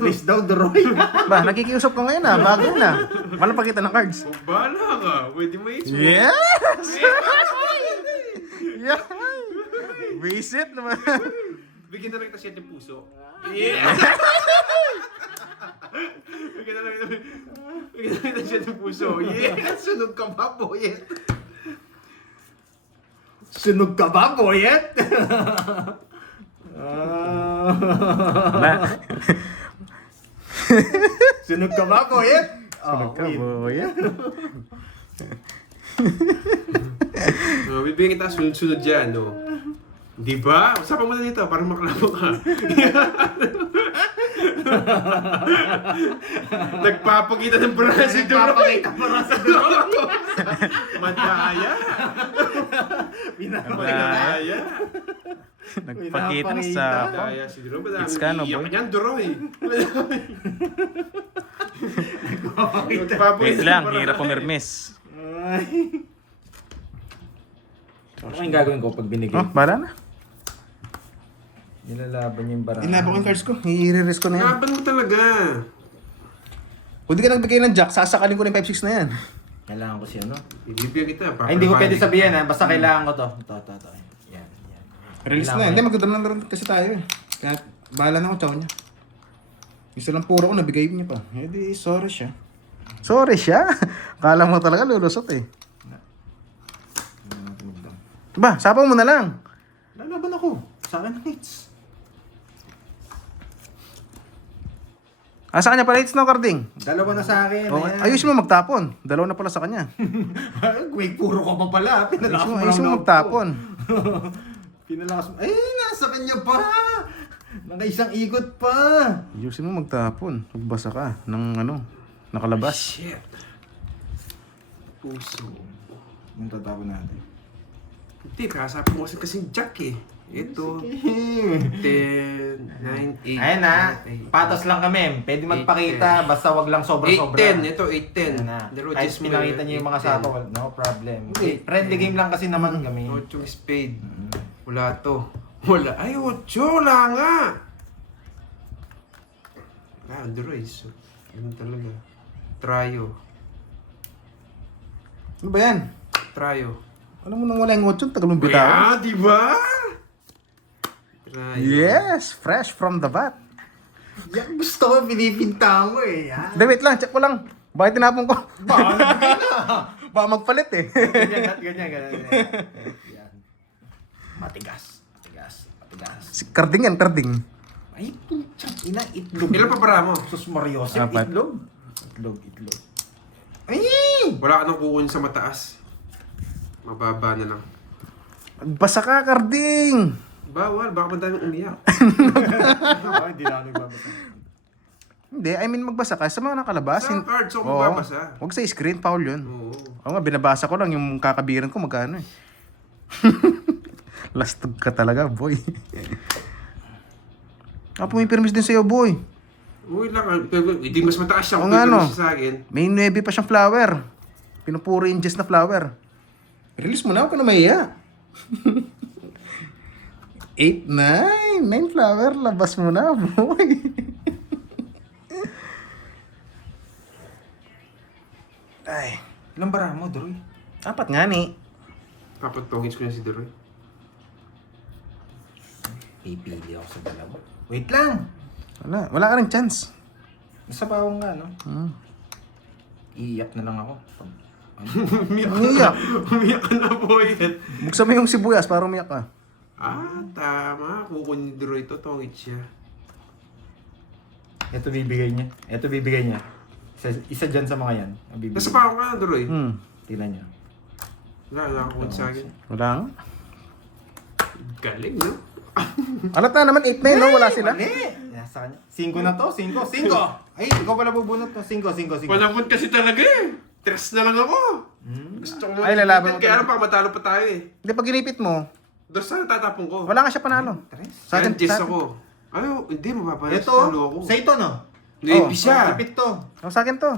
Please daw, Doroy. Ba, nakikiusap ka ngayon ah. Bago na. Walang pakita ng cards. O, bahala ka. Pwede mo hits mo. Yes! Yeah! Visit naman. Bigyan na lang kita siya ng puso. Yeah! Bigyan na lang kita siya ng puso. Yes! Sunog ka ba, boyet? Sunog ka ba, boyet? Sunog ka ba, boyet? Sunog ka, boy. Bibigyan kita sunod-sunod dyan, no? Di ba? Usapan mo na dito, parang makalabang ka. Nagpapakita ng bra si Duroy. Nagpapakita pa sa Doroy. Madaya. Madaya. Nagpakita na sa... Madaya si Duroy. Madami It's ka, no, iiyak boy? niyan, Duroy. Wait lang, hirap pumirmis. Ay. Ano yung gagawin ko pag binigay? Oh, bala na. Nilalaban niya yung barang. Inabok yung cards ko. I-re-risk ko na yan. Laban mo talaga. Kung di ka nagbigay ng jack, sasakalin ko na yung 5-6 na yan. Kailangan ko siya, no? Bibigyan kita. Ay, hindi ko pwede sabihin, ha? Basta kailangan ko to. Ito. Yan. Release na. Hindi, magdadam lang rin kasi tayo eh. Kaya bahala na ako, chow niya. Isa lang puro ko, nabigay niya pa. Eh di, sorry siya. Sorry siya? Akala mo talaga lulusot eh. Ba, sapaw mo na lang. Lalaban ako. Sa akin ang hits. Sa kanya pala hits no, Carding? Dalawa na sa akin. Oh, ayusin mo magtapon. Dalawa na pala sa kanya. Wait, puro ka pa pala. Pinalakas mo Ayusin mo magtapon. Pinalakas mo. Ay, nasa kanya pa. Nakaisang ikot pa. Ayusin mo magtapon. Magbasa ka ng nakalabas. Shit. Puso. Yung tatapon natin. Hindi, kasabi mo kasing Jack eh. Ito, 10, 9, 8. Ayan na. Patos lang kami. Pwede magpakita. Basta wag lang sobra-sobra. 8-10. Ito, 8-10. Ayan na. Laro Kahit just mo pinakita yun, niyo yung mga 8-10. sato, no problem. Hindi. Friendly game lang kasi naman kami. 8 spade. Wala to. Wala. Ay, 8. Wala nga. Androids. Ganun talaga. Tryo. Ano ba yan? Tryo. Alam mo nang wala yung 8, tagal mong bitaw. Kaya, di ba? Tryo. Yes! Fresh from the vat. Yan, gusto ko, pinipinta mo eh. Ha? Hindi, wait lang. Check ko lang. Bakit tinapon ko? Baka magpalit eh. Ganyan. Yan. Matigas. Si Carding yan, Carding. Ay, putsang ina, itlog. Ilan pa para mo? Sus Mariosep, Apat. itlog. Ay! Wala ka nang kukunin sa mataas. Mababa na lang. Basa ka, Carding! Bawal, baka madaming umiyak. Hindi na ako nagbabasa. Hindi, I mean magbasa ka sa mga nakalabas. Sa cards, ako Oo. magbabasa. Huwag sa screen, foul yun. Oo. Oo nga, binabasa ko lang yung kakabiran ko magkano eh. Lastog ka talaga, boy. Pumipirmis din sa'yo, boy. Uy lang, pero hindi mas mataas siya Oo kung nga, no. pipirmis siya sa akin. May 9 pa siyang flower. Pinupuri in just na flower. Release mo na ako na mahiya. 8, 9. 9 flower. Labas mo na, boy. Ay. Ilang bara mo, Droy? 4 nga ni. Papatungis ko na si Deroy. Pipili ako sa dalawa. Wait lang! Wala ka ng chance. Nasa bawang nga, no? Hmm. Iiyak na lang ako. Umiyak. Umiyak ka na, boy. Buksan mo yung sibuyas para umiyak ka. Tama. Kukunin ni Deroy ito, tongit siya. Ito bibigay niya. Ito bibigay niya. Isa dyan sa mga yan. Ang bibigay. Nasa pa ako ka na, Deroy. Tingnan niya. Wala akong sa akin. Wala nga. Galing, no? Alata naman 8, 9, no? Wala sila. Mali! Nasa kanya. 5 na to. 5. Ay, ikaw pala bubunot to. 5. Walang kasi talaga eh. Tres na lang ako. Gusto ko Ay, lalaban mo kaya talaga. lang baka matalo pa tayo eh. Hindi, pag ginipit mo, Dos na tatapon ko. wala nga siya panalo. Sa akin, Yes sa, ako. Ay, hindi, mapapalas. Ito. Talo ako. Sa ito, no? Hindi siya. Ipit to. sa akin to.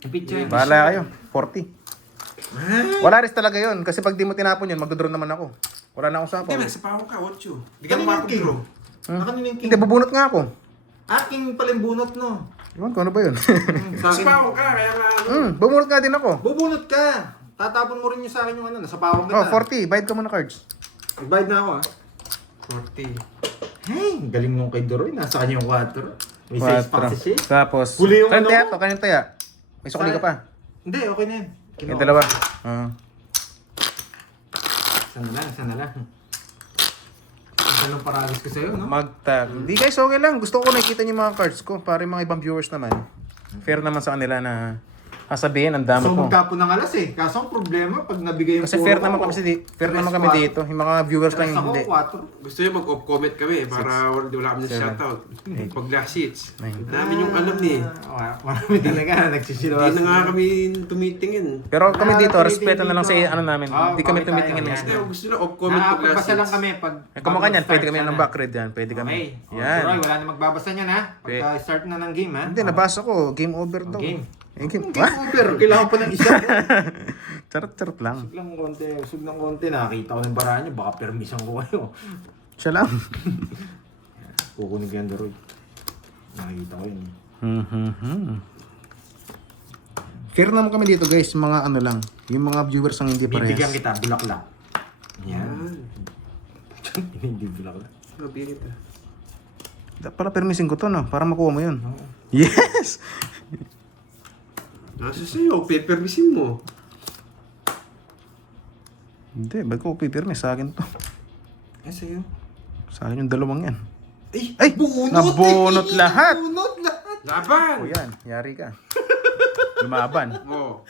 Ipit siya. Bahala kayo. 40. Wala rin talaga yun. Kasi pag di mo tinapon yun, magdodraw naman ako. Wala na akong Hindi, sapaw. nasa pa ako ka, 8. Hindi ka Kanino yung king? makapag-draw. Kanino yung king? Hindi, bubunot nga ako. Aking pala yung bunot, no? Iwan ko, ano ba yun? Sa Nasa akin. pa ako ka, kaya nga ano. Bubunot nga din ako. Bubunot ka. Tatapon mo rin yung sa akin yung ano. Nasa pawang Oh, kita. 40. Bayad ka muna cards. Magbayad na ako, ah. 40. Hey, galing nung kay Doroy. Nasa kanya yung 4. May 6 pa kasi siya. Tapos, Huli yung kanina ano taya mo? to, kanina taya. May sukli ka pa. Hindi, okay na yun. Yung dalawa. Isa na lang. Anong paralis ko sa'yo, no? Magtag. Hindi guys, okay lang. Gusto ko nakikita niyo yung mga cards ko para yung mga ibang viewers naman. Fair naman sa kanila na sasabihin ang dami So, ko. magkapo ng alas eh. Kaso ang problema, pag nabigay yung Kasi fair naman kami fair naman kami dito. Yung mga viewers lang yung hindi. Ako, 4. Gusto nyo mag-off comment kami para wala kami ng shoutout. Pag last hits. Namin yung alam ni. Marami talaga nagsisilawas. Hindi na nga kami tumitingin. Pero kami dito, Ah, respeto na lang sa dito. ano namin. Ah, Hindi kami bakit tayo? tumitingin ng Yan. Gusto gusto na off comment pag last Nakakapagpasa lang hits. kami pag... Kung yan, pwede kami ng backread yan. Pwede kami. Okay. Yan. Roy, wala na magbabasa niyan ha. Pagka start na ng game ha. Hindi, nabasa ko. Game over daw. Game. Game. Game over. Kailangan pa ng isa. Charot lang. Usog lang konti. Usog lang konti. Nakakita ko ng baraan niyo. Baka permisan ko kayo. Siya lang. Kukunig yan, Roy. Nakikita ko yun. Fair naman kami dito guys, mga ano lang. Yung mga viewers ang hindi Bibigyan parehas. kita. Bulaklak. Yan. Yan. Hindi bulaklak. Sabi kita. Dapat pala permisin ko to no, para makuha mo yun. Yes! Nasa sa'yo, pepermisin mo. Hindi, ba't ko pipirmis? Sa akin to. Eh, sa'yo. Sa akin yung dalawang yan. Ay! Bunot! Nabunot lahat! Bunot lahat! Laban! O yan, yari ka. Lumaban. Oh.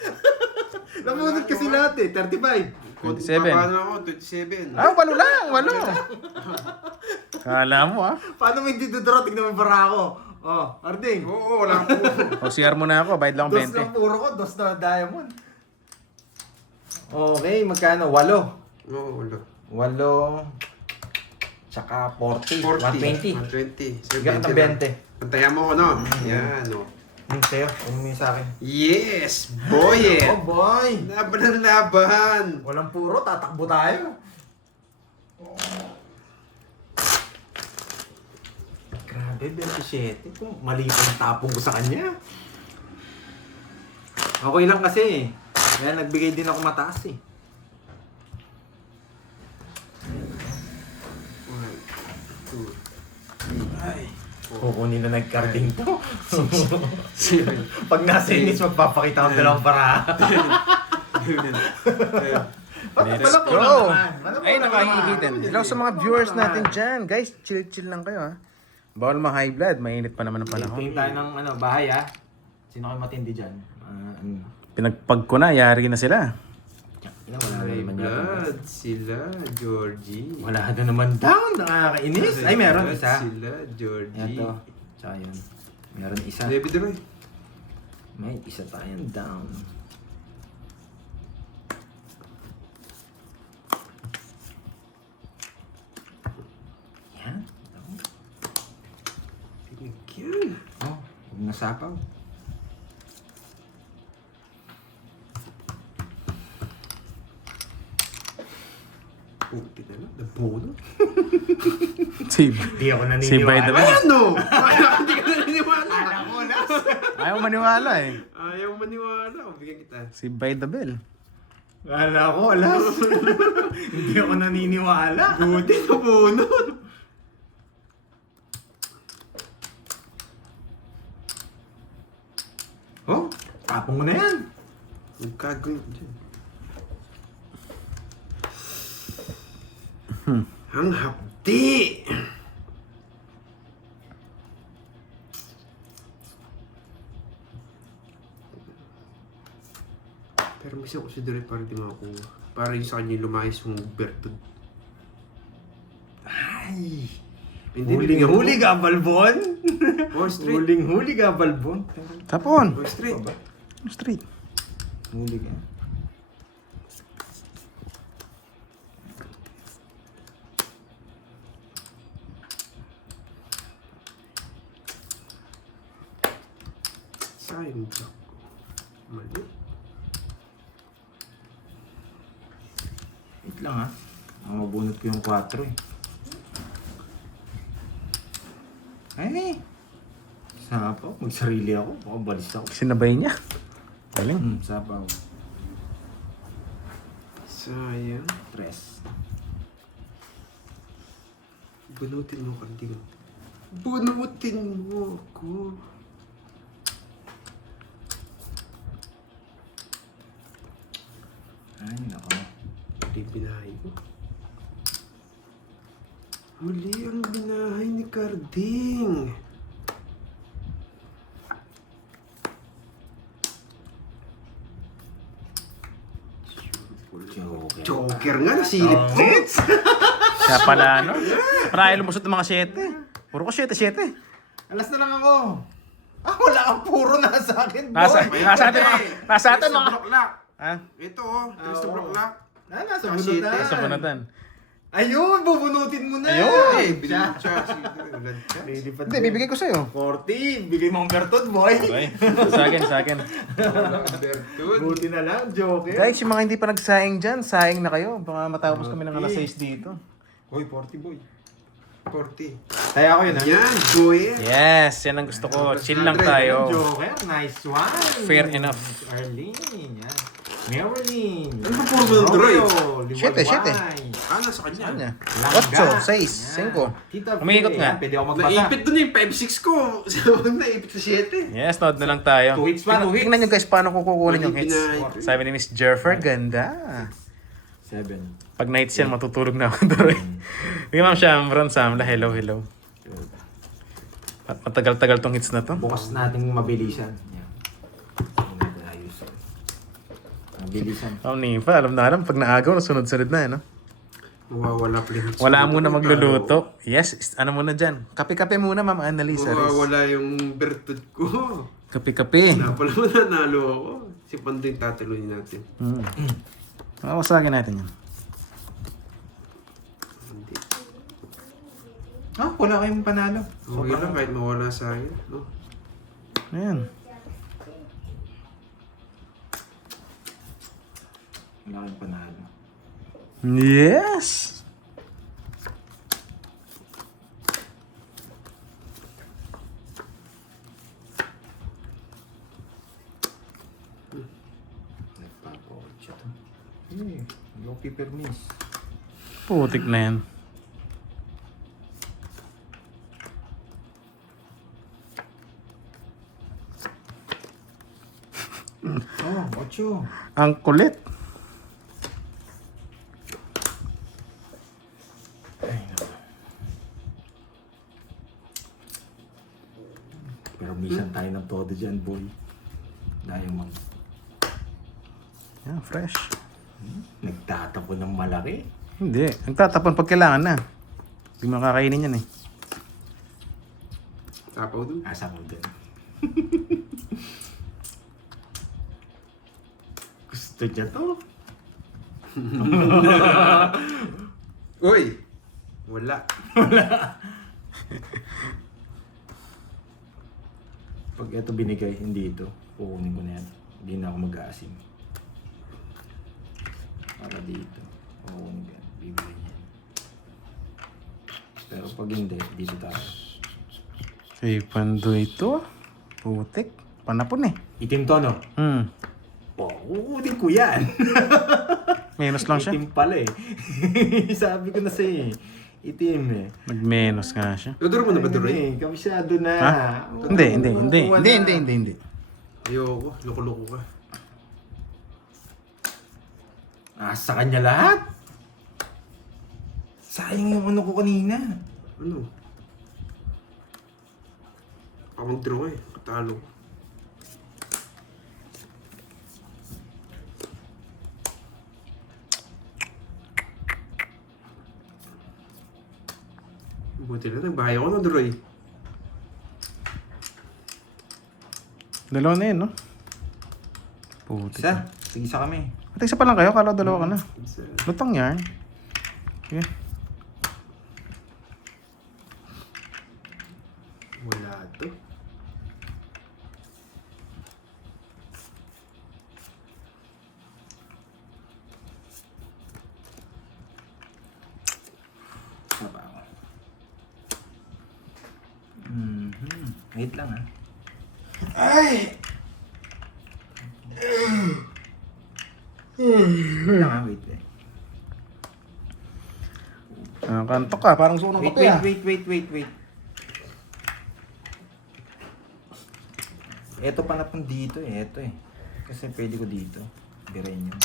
Nabunot kasi lahat eh. 35. 27. Paano ako? 27. Ah, 8 lang! 8! Kala mo ah. Paano may didodoro? Tignan mo yung bara ko. Oh, Arding. Oo, wala ko. O CR mo na ako, bayad lang Dos lang 20. puro ko. Dos na diamond. Okay, magkano? 8. Oo, wala. 8. Tsaka 40. 40. 120. 120. Bigyan ka ng 20. Pantayan mo ko, no? Yan, no? Sa'yo. Ano mo yung sa akin? Yes! Boy! Oh boy! Laban ng laban! Walang puro. Tatakbo tayo. Grabe, 27. Kung mali pa yung tapong ko sa kanya. Okay lang kasi eh. Kaya nagbigay din ako mataas eh. 1, 2, Kukunin na nag-carding to. Pag nasa inis, magpapakita ng dalawang para. Let's go! Ay, nakahihitin. Hello sa mga viewers natin dyan. Guys, chill lang kayo ha. Bawal ma-high blood, mainit pa naman ang panahon. Tingin tayo ng bahay ah. Sino kayo matindi dyan? Pinagpag ko na, yari na sila. Wala na naman Blood, sila, Georgie. Wala na naman down. Nakakainis. Ay, meron isa. Sila, Georgie. Ito. Tsaka yan. Meron isa. David Roy. May isa tayong down. Yan. Pinagyan. Oh, huwag nasapaw. Puti na lang. Nabuno. Si, Hindi ako si by the way. Ano? Hindi ka naniniwala. Ayaw maniwala eh. Ayaw maniwala. O, bigyan kita. Si by the bell. Wala ko, alas. Hindi ako naniniwala. Buti nabuno. Oh, tapong mo na yan. Ang gagawin ko dyan. Ang hapdi! Pero may isang considerate para di makakuha. Para yung sa kanya yung lumayas yung Bertod. Ay. Hindi, Huling-huli ka, Balbon. Oh, straight. Huling-huli ka, Balbon. Tapon. Oh, straight. Straight. Huli ka. Sayang ba? Mali. Wait lang ha. Mabunot ko yung 4 eh. Ay! Sapaw. Magsarili ako. Baka balis ako. Sinabay niya. Galing. Sapaw. Sayang. 3. Bunutin mo kanding. Bunutin mo ako. Ay, nako. Hindi binahay ko. Muli ang binahay ni Carding. Joker. Joker nga, nasilip ko. Siya pala ano. Para lumusot ng mga 7. Puro ko 7. Alas na lang ako. Ah, wala kang puro nasa akin, boy. Nasa atin mga. Nasa atin mga. Block lock. Ha? Ito oh, Tres na Oo. block lock. Nasa Saka bunutan. siyete. Sa panatan. Ayun, bubunutin mo na. Ayun. Eh, bilhin siya. Ulan siya. Lilipad Hindi, bibigay ko sa'yo. 40. Bigay mo ang Bertod, boy. Okay. Sa akin. Bertud. Buti na lang, Joker. Guys, yung mga hindi pa nagsaing dyan, saing na kayo. Baka matapos kami ng alas 6 dito. Hoy, 40, boy. 40. Kaya ako yun, ha? Yan, Joel. Yes, yan ang gusto ko. Chill lang tayo. Joker, nice one. Fair enough. Arlene, yan. Marilyn. Ano ba puro mo ng droid? Siyete. Ah, nasa kanya. Ano niya? Langga. 8, 6, 5. Tita, Umiikot nga. Pwede ako magbasa. Naipit doon yung 5-6 ko. Naipit sa 7. Yes, nood na lang tayo. 2 hits pa, 2 hits. Tingnan nyo guys paano ko kukunin yung hits. Mali, Sabi ni Miss Jeffer, ganda. 7. Pag nights yan, matutulog na ako doon. Hindi ma'am Shamron, Samla, hello. At matagal-tagal tong hits na to. Bukas natin mabilisan. Yan. Hindi natin ayusin. Mabilisan. Ma'am Nifa, alam na alam, pag naagaw, sunod-sunod na, no? Mawawala pa rin. Wala muna magluluto. Yes, ano muna dyan? Kape-kape muna, Ma'am Annalisa. Mawawala yung Bertud ko. Kape-kape. Wala pala mo nanalo ako. Si Pandoy tatalunin natin. Makakasagin natin yan. Hindi. Ah, wala kayong panalo. Okay lang kahit mawala sa akin. No? Ayan. Wala kayong panalo. Yes! Nagpapakotsa to. Loki permis. Putik na yan. Oh, 8. Ang kulit. Pero minsan tayo ng todo dyan, boy. Diamond. Yan, fresh. Nagtatapon ng malaki. Hindi. Nagtatapon pag kailangan na. Hindi mo nakakainin yan eh. Tapaw doon. Asa mo din. Gusto niya to. Uy! Wala. Pag ito binigay, hindi ito. Kukunin ko na yan. Hindi na ako mag-aasim. Para dito. Kukunin ko yan. Bibili niya. Pero pag hindi, dito tayo. Hey, pando ito. Putik. Panapon eh. Itim to, no? Oh, kukunin ko yan. Menos lang siya. Itim pala eh. Sabi ko na sa'yo eh. Itim eh. Nag-menos nga siya. Dodoro mo na ba, Duroy? Eh, kabisado na. Ha? Oo, Hindi. kukuha na. Hindi. Ayoko. Loko-loko ka. Sa kanya lahat? Sayang yung ano ko kanina. Ano? Ako mag-draw eh. Katalo ko. Buti na, nagbahay ako na, Duroy. Dalawa na yun, no? Putik. Isa? Isa kami. At isa pa lang kayo, kala dalawa ka na. Isa. Lutang yarn. Sige. Wala to. Ano ba ako? Wait lang ah. Wait lang ah, wait eh. Kantok ka, parang sunog Wait, kape ah. wait. Ito pa na pang dito eh, ito eh. Kasi pwede ko dito. Birin yun.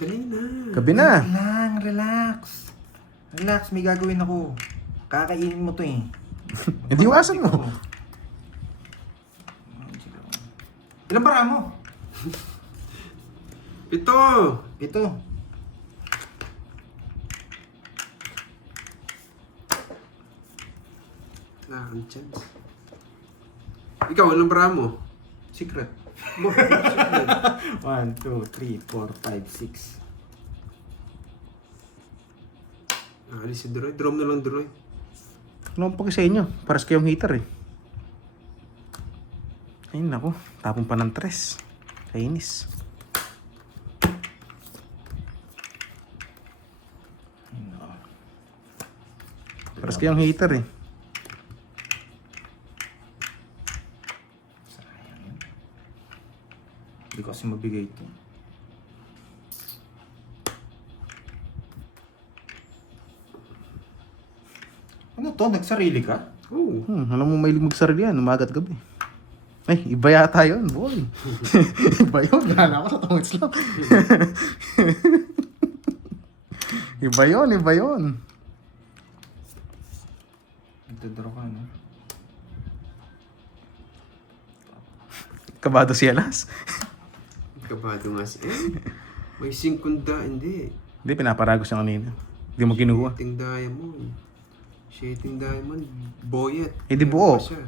Dali na. Gabi na. Wait lang, relax. Relax, may gagawin ako. Kakainin mo to eh. Hindi iwasan mo. Ilang para mo? Ito! Ito. Ang chance. Ikaw, anong bara mo? Secret. 1, 2, 3, 4, 5, 6. Nakalis si Duroy. Draw mo na lang, Duroy. Ano pag sa inyo? Paras kayong heater eh. Ayun ako, tapong pa ng tres. Kainis. Paras kayong heater eh. Hindi ko kasi mabigay ito. Ano to? Nagsarili ka? Oh. Alam mo mahilig magsarili yan, umaga at gabi. Ay, iba yata yun, boy. Iba yun, gana ako sa tungits lang. Iba yun. Nagtadraw ka, no? Kabado si Alas. Kabado nga siya. May 5 hindi. Hindi, pinaparagos siya kanina. Hindi mo kinuha. Shitting diamond. Shitting diamond. Boyet. Eh, di buo. Meron pa siya.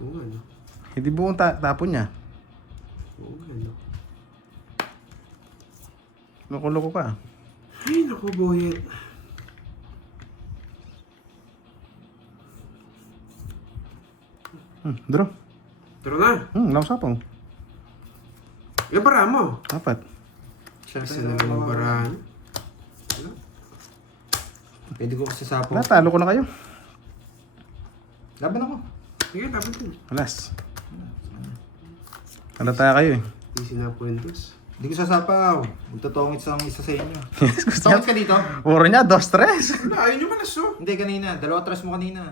Oo nga, no? Hindi buong tapon niya. Oo nga, no? Loko-loko ka. Ay, naku, Boyet. Draw. Tara na. Nausapaw. Ilang bara mo? 4. Isa na lang ang barahan. Pwede ko kasi sapo. Talo ko na kayo. Laban ako. Sige, dapat din. Alas. Tayo kayo eh. Hindi sinapuentos. Hindi ko sasapaw. Magtotongit sa isa sa inyo. Gusto Tongit ka dito? Puro niya, 2-3. Wala, ayun yung malas, oh. Hindi, kanina. 2-3 mo kanina.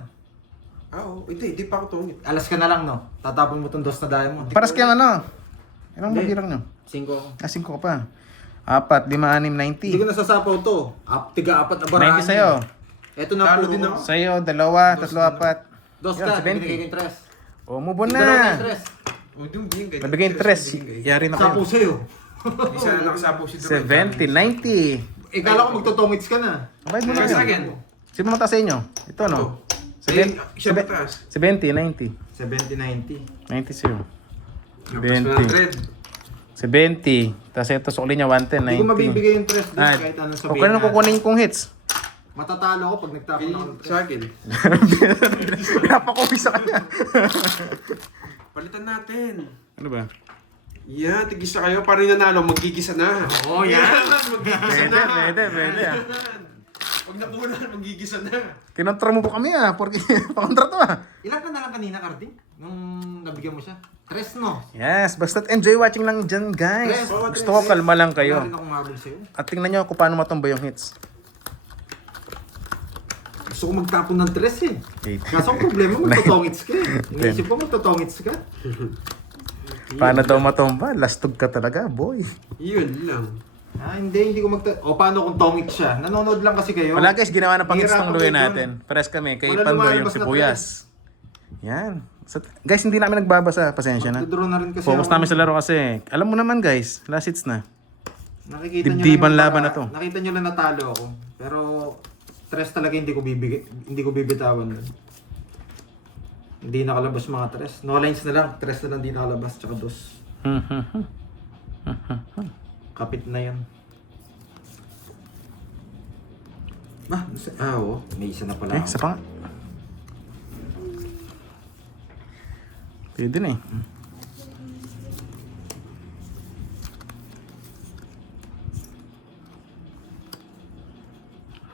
Oo. Hindi pa ako tungit. Alas ka na lang, no? Tatapon mo tong dos na diamond. Paras kayang ano? Ilang Hindi. magirang nyo? 5. 5 ka pa. 4, 5, 6, 90. Hindi ko nasasapaw to. Tiga-4 na barahan. 90 sa'yo. Ito na Talo puro din ko. ako. Sa'yo, 2, 3, 4. Dos Yan, ka, 70. binigay ko yung 3. O, move on Dalawa na. yung 3. O, yung bigyan ganyan. Nabigay yung 3. Yari na Sapo kayo. sa'yo. Isa na nakasapo si Duroy. 70, 90. Kala ko magtotongits ka na. Abay mo na Sa yun. akin. Sino mata sa inyo? Ito, no? Siya mataas. 70, 90. 70-90. 90 siya. Plus 100. 70. Tapos ito sukli niya 110, 90. Hindi ko mabibigay yung tres doon Ah, kahit anong kung sabihin kailan natin. kukunin kong hits. Matatalo ako pag nagtapon ako ng tres. Sa akin. Pinapakuwi sa kanya. Palitan natin. Ano ba? Yeah, tigisa kayo. Para yung nanalo, magigisa na. Oo, yan. Magigisa Pwede, na. pwede ah. Pag napunan, magigisa na. Kinontra mo po kami ah, porque pakontra to ah. Ilan ka na lang kanina, Carding? Nung nabigyan mo siya? Tres, no? Yes, basta't enjoy watching lang dyan guys. Yes, oo, Gusto ko kalma lang Wala kayo. rin akong habol sa'yo. At tingnan nyo kung paano matumba yung hits. Gusto ko magtapon ng tres eh. Eight. Kaso ang problema, magtotongits ka eh. Iniisip ko magtotongits ka. Paano daw matumba? Lastog ka talaga, boy. Yun lang. Ah, hindi ko O paano kung tongit siya? Nanonood lang kasi kayo. Wala guys, ginawa ng pangits Hirapan ng luwi kayo natin. Pares kami, kay Wala Pandoy yung lumalabas na sibuyas. Yan. So, guys, hindi namin nagbabasa. Pasensya na. Magdodraw na rin kasi Focus ako. namin sa laro kasi. Alam mo naman guys, last hits na. Nakikita nyo Dibdiban lang laban na to. Nakita nyo lang natalo ako. Pero tres talaga hindi ko bibitawan nun. Hindi nakalabas mga tres. No lines na lang. Tres na lang hindi nakalabas. Tsaka dos. Kapit na yan. Oo. May isa na pala Eh, ako. isa pa nga. Pwede na eh.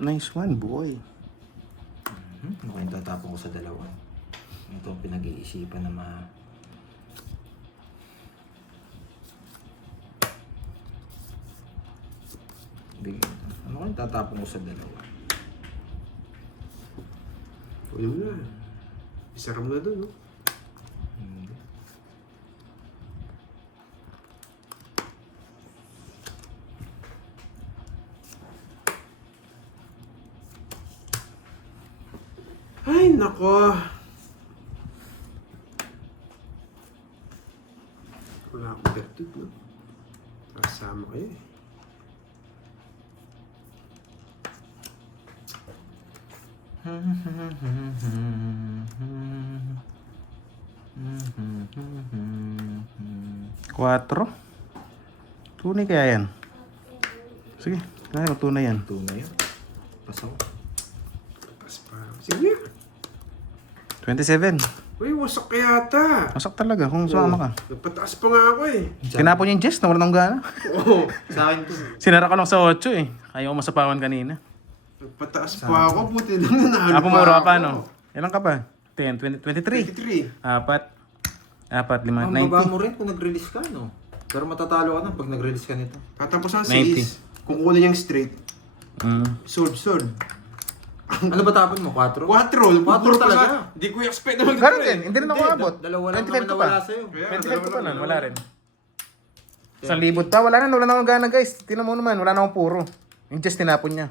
Nice one, boy. Ano kayong tatapon ko sa dalawa? Ito ang pinag-iisipan na Ano kayong tatapon ko sa dalawa? Uy mo na. Isaram na dun, no? Hindi. Ay, nako. Wala akong bertud, no? Kasama kayo eh. Quatro. Tunay kaya yan? Sige, kaya ko tunay yan. Ito na yun. Pasaw. Pas pa. Sige. 27. Uy, wasak ka yata. Masak talaga kung sumama ka. Nagpataas pa nga ako eh. Tinapon yung Jess, nawala ng gana. Oo. Sa akin to. Sinara ko lang sa 8 eh. Ayaw ko masapawan kanina. Nagpataas pa ako. Buti lang nanalo Apo pa muro ka ako. pa, no? Ilan ka pa? 10, 20, 23. 23. Apat, 5, Ang baba 90. mo rin kung nag-release ka, no? Pero matatalo ka na pag nag-release ka nito. Katapos ang 90. 6. Kung kukunin niyang straight. Solve. Ano ba tapon mo? 4? 4. 4 talaga. Hindi ko expect na Ganun din, mag-try. hindi rin ako abot. Dalawa lang 25 naman ko pa. nawala sa'yo. 25 ko pa lang, wala rin. 1,000 pa, wala na akong gana guys. Tingnan mo naman, wala na akong puro. Yung Jess tinapon niya.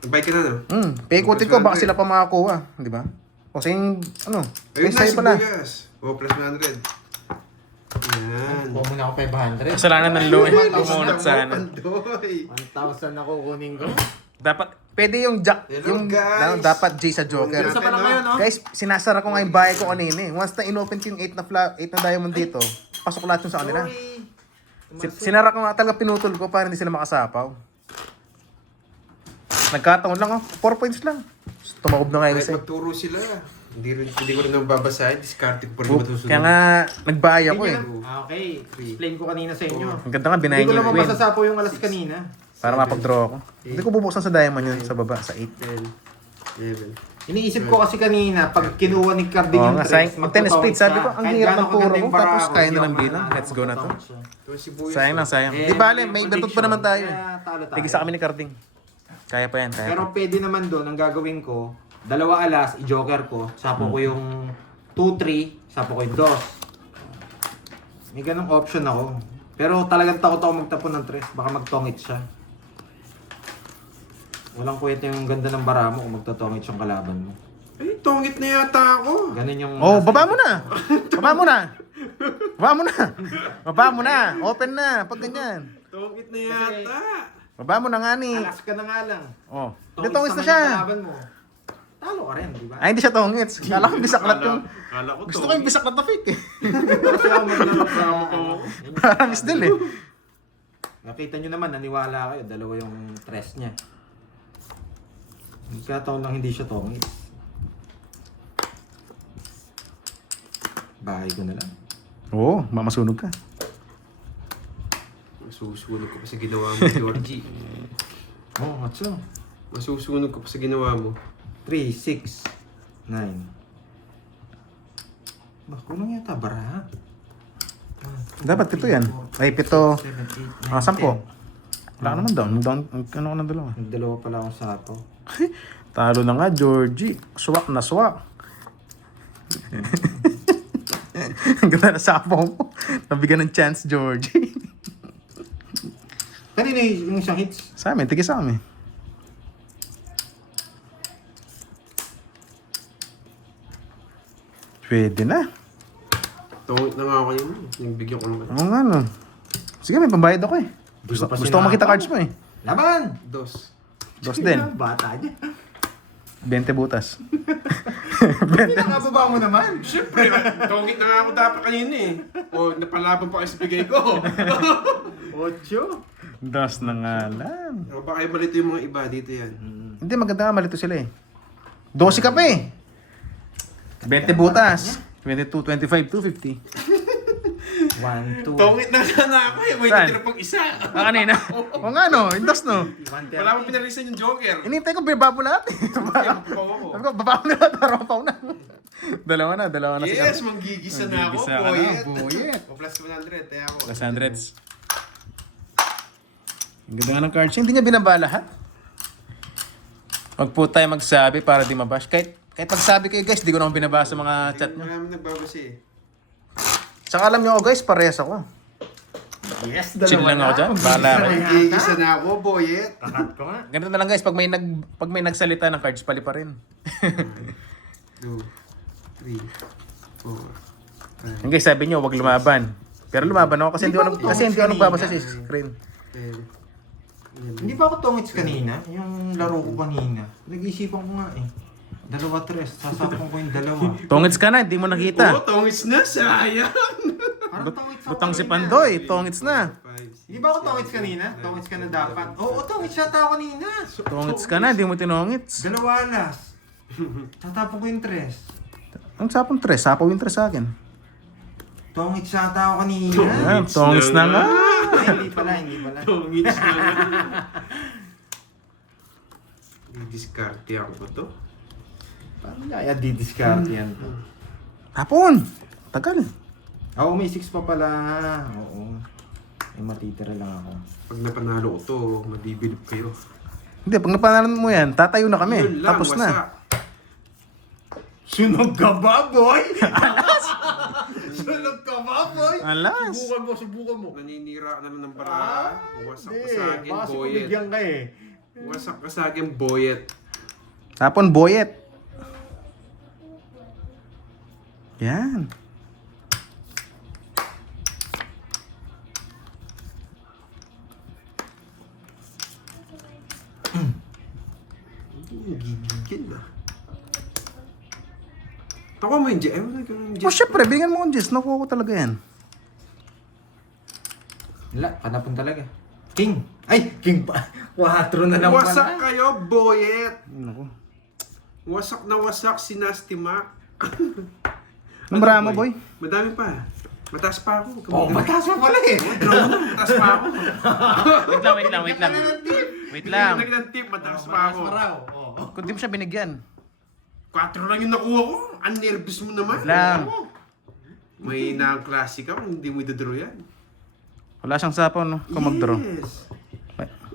Nag-bike ka na, no? Paikutin ko, baka sila pa makakuha. Di ba? O sa yung, ano, Ayun na, sa'yo pala. sibuyas. O, plus 100. Yan. Kuha muna ako 500. Kasalanan ng Louie. Pumunot sana. Pandoy. 1,000 ako kunin ko. Dapat, pwede yung Jack, Hello, yung guys. dapat J sa Joker. Isa pa lang ngayon, no? Guys, sinasara ko nga yung bahay ko kanina eh. Once na inopen ko yung 8 na diamond dito, pasok lahat yung sa kanila. Sinara ko nga talaga, pinutol ko para hindi sila makasapaw. Nagkataon lang 4 points lang. Tumaob na nga yung Kahit isa. magturo sila. Hindi ko rin nang babasahin. Discarded ko rin matusunod. Kaya nga, nagbahay ako eh. Okay, explain ko kanina sa inyo. Ang ganda nga, Hindi binahin ko niyo naman yung queen. masasapo yung alas kanina. Para mapag-draw ako. Hindi ko bubuksan sa diamond yun sa baba, sa 8. 10, 11. Iniisip ko kasi kanina, pag kinuha ni Carding Oo yung nga, tres, sayang. Yung 10 split, sabi ko, ang Kahit hirap gaano ng puro kaganda ko, yung tapos bara kaya hindi na ako ng bilang. mananalo, Let's go na to. magtotong siya. Ito sibuyas. Sayang lang, sayang. Eh, Di bale, may may batot pa prediction. naman tayo eh. Kaya talo tayo. Tigisa kami ni Carding. Kaya pa yan, kaya Pero pa. pwede naman doon, ang gagawin ko, 2 alas, i-joker ko, sapo ko yung 2-3, sapo ko yung 2. May ganong option ako. Pero talagang takot ako magtapon ng 3, baka magtongit siya. Walang kwenta yung ganda ng bara mo kung magtotongit yung kalaban mo. Ay, tongit na yata ako. Ganun yung... Oh, baba mo na! Baba mo na! Baba mo na! Baba mo na! Open na! Pag ganyan. Tongit na yata. Baba mo na nga ni. Alas ka na nga lang. Oh. Tongit Ditongis na naman siya. yung kalaban mo. talo ka rin, di ba? Ay, hindi siya tongits. Kala ko bisaklat yung... Kala ko Gusto ko yung bisaklat na fake eh. Kasi ako maglaro sa... Promise din eh. Nakita nyo naman, naniwala kayo, dalawa yung tres niya. Nagkataon lang hindi siya tongits. Bahay ko na lang. Oo, mamasunog ka. Masusunog ka pa sa ginawa mo, Georgie. Oo, oh, matso. Masusunog ka pa sa ginawa mo. 3, 6, 9. Ba, kulang yata, baraha. Dapat pito yan. Ay, pito. 7, 8, 9, Ah, 10. Wala ka naman down. Down, ano ka ng dalawa? Nagdalawa pala akong sato. Talo na nga, Georgie. Swak na swak. Ang ganda na sapaw mo. Nabigyan ng chance, Georgie. Kanina yung isang hits. Sa amin, tigis sa amin. Pwede na. Tungit na nga ako yun. Yung bigyan ko naman. Oo nga no. Sige, may pambayad ako eh. Gusto ko makita cards mo eh. Laban! Dos. Dos din. Bata niya. 20 butas. Pinakababa mo naman. Siyempre, tungit na nga ako dapat kanina eh. O, napalaban pa kayo sa bigay ko. 8. Dos na nga lang. O, baka malito yung mga iba dito yan. Hindi, maganda nga malito sila eh. 12 ka pa eh. 20 butas. 22, 25, 250. 1, 2. Tungit na sana ako eh. May Saan? natira pang isa. Ah, kanina. O nga no, yung dos no. Wala akong pinalisan yung Joker. Inintay ko, baba lahat eh. Kaya mapapaw ako. Sabi ko, baba mo na lahat, tarapaw na. Dalawa na si Yes, manggigisa na ako. Manggigisa ka na, Boyet. boyet. O plus 100, kaya ako. Plus hundreds. Ang ganda nga ng cards. Hindi niya binaba lahat. Wag po tayo magsabi para di mabash. Kahit magsabi kayo guys, di ko naman binabasa mga chat niyo. Marami nagbabasa eh. Saka alam niyo guys, parehas ako. Yes, Chill lang ako dyan. Bahala ka. Manggigisa na ako, Boyet. Kakat ko nga. Ganito na lang guys, pag may nagsalita ng cards, pali pa rin. 2, 3, 4, Yung guys, sabi niyo, wag lumaban. Pero lumaban ako kasi hindi ako nagbabasa sa screen. 10, Hindi ba ako tongits kanina? Yung laro ko kanina. Nag-iisipan ko nga eh. 2, 3. Sasapong ko yung 2. Tongits ka na, hindi mo nakita. Oo, tongits na, sayang. Parang tongits ako Butang si kanina. Pandoy, tongits na. 5, Hindi ba ako tongits kanina? Tongits ka na dapat. Oo, tongits yata ako kanina. Tongits ka na, hindi mo tinongits. 2 alas. Tatapon ko yung 3. Ang sapong tres, sapaw yung tres sa akin. Tongits yata ako kanina. Ayan, tongits na nga. Ay, hindi pala. Tongits na nga. Didiskarte ako ba to? Paano kaya didiscard yan? Hapon! Tagal. Oo, may 6 pa pala. Oo. May matitira lang ako. Pag napanalo ko to, madibilip kayo. Hindi, pag napanalan mo yan, tatayo na kami. Yun lang, Tapos wasak. na. Sunog ka ba, boy? Sunog ka ba, boy? Alas. Subukan mo. Naninira ka na ng bara. Wasak ka sa akin, Baka Boyet. bigyan ka eh. Wasak ka sa akin, Boyet. Hapon, boyet. Yan. Gigigil na. Tawa mo yung J. Ewan ka yung J. O syempre, bigyan mo ng Jess. Nakuha ko talaga yan. Wala, kanapon talaga. King! Ay, king pa! 4 na lang Wasak pala. kayo, Boyet. Naku. Wasak na wasak si Nasty Mac. Numbra mo, boy. Madami pa. Mataas pa ako. Oh, mataas mo pala eh. Draw na, mataas pa ako. Wait lang. Wait lang. Hindi ko ng tip, mataas pa ako. Kung di mo siya binigyan. 4 lang yung nakuha ko. Ang nervous mo naman. Wait lang. May na-classic ka, hindi mo i-draw yan. Wala siyang sapaw, no? Kung mag-draw. Yes.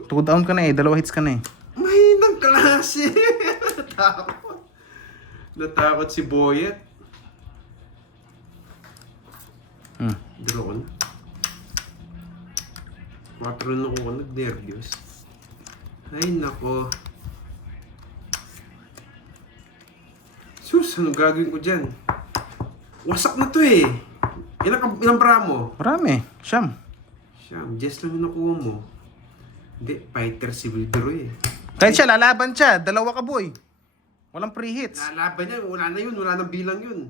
2 down ka na eh. 2 hits ka na eh. May nang-klase. Natakot si Boyet. Draw ko na. 4 na ako nag-nervous. Ay, nako. Sus, anong gagawin ko dyan? Wasak na to eh. Ilang bara mo? Marami. Siyam. Siyam, Jess lang yung nakuha mo. Hindi, fighter si Wildero eh. Kahit siya, lalaban siya. 2 ka, boy. Walang pre-hits. Nalaban niya, wala na yun, wala nang bilang yun.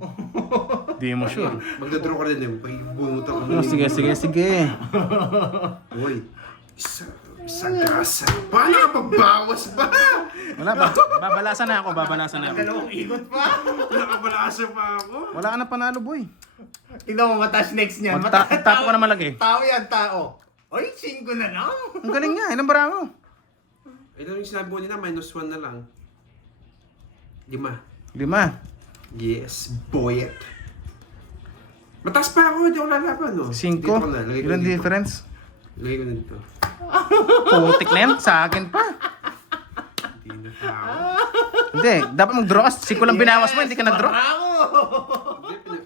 Di mo sure. Magdadraw ka rin eh, pag-bunutan ko. Oh, sige. Uy, isang gasa. Paano ka pagbawas ba? Wala ba? Babalasan na ako. Dalawang ikot pa. Nakabalasa pa ako. Wala ka na panalo, boy. Tingnan mo, mataas next niyan. Tapo ka naman lagi. Tao yan, tao. Oy, 5 na lang. Ang galing nga. Ilang bara mo? Ito yung sinabi ko nila, -1 na lang. 5. 5. Yes, boy. Mataas pa ako, hindi ako lalaban, no? 5. Dito ko na, lagay ko Ilang dito. difference? Lagay ko na dito. Putik na yan. Sa akin pa. Hindi na tao. Hindi. Dapat mag-draw ka. 5 lang binawas mo. Hindi ka nag-draw. Bravo!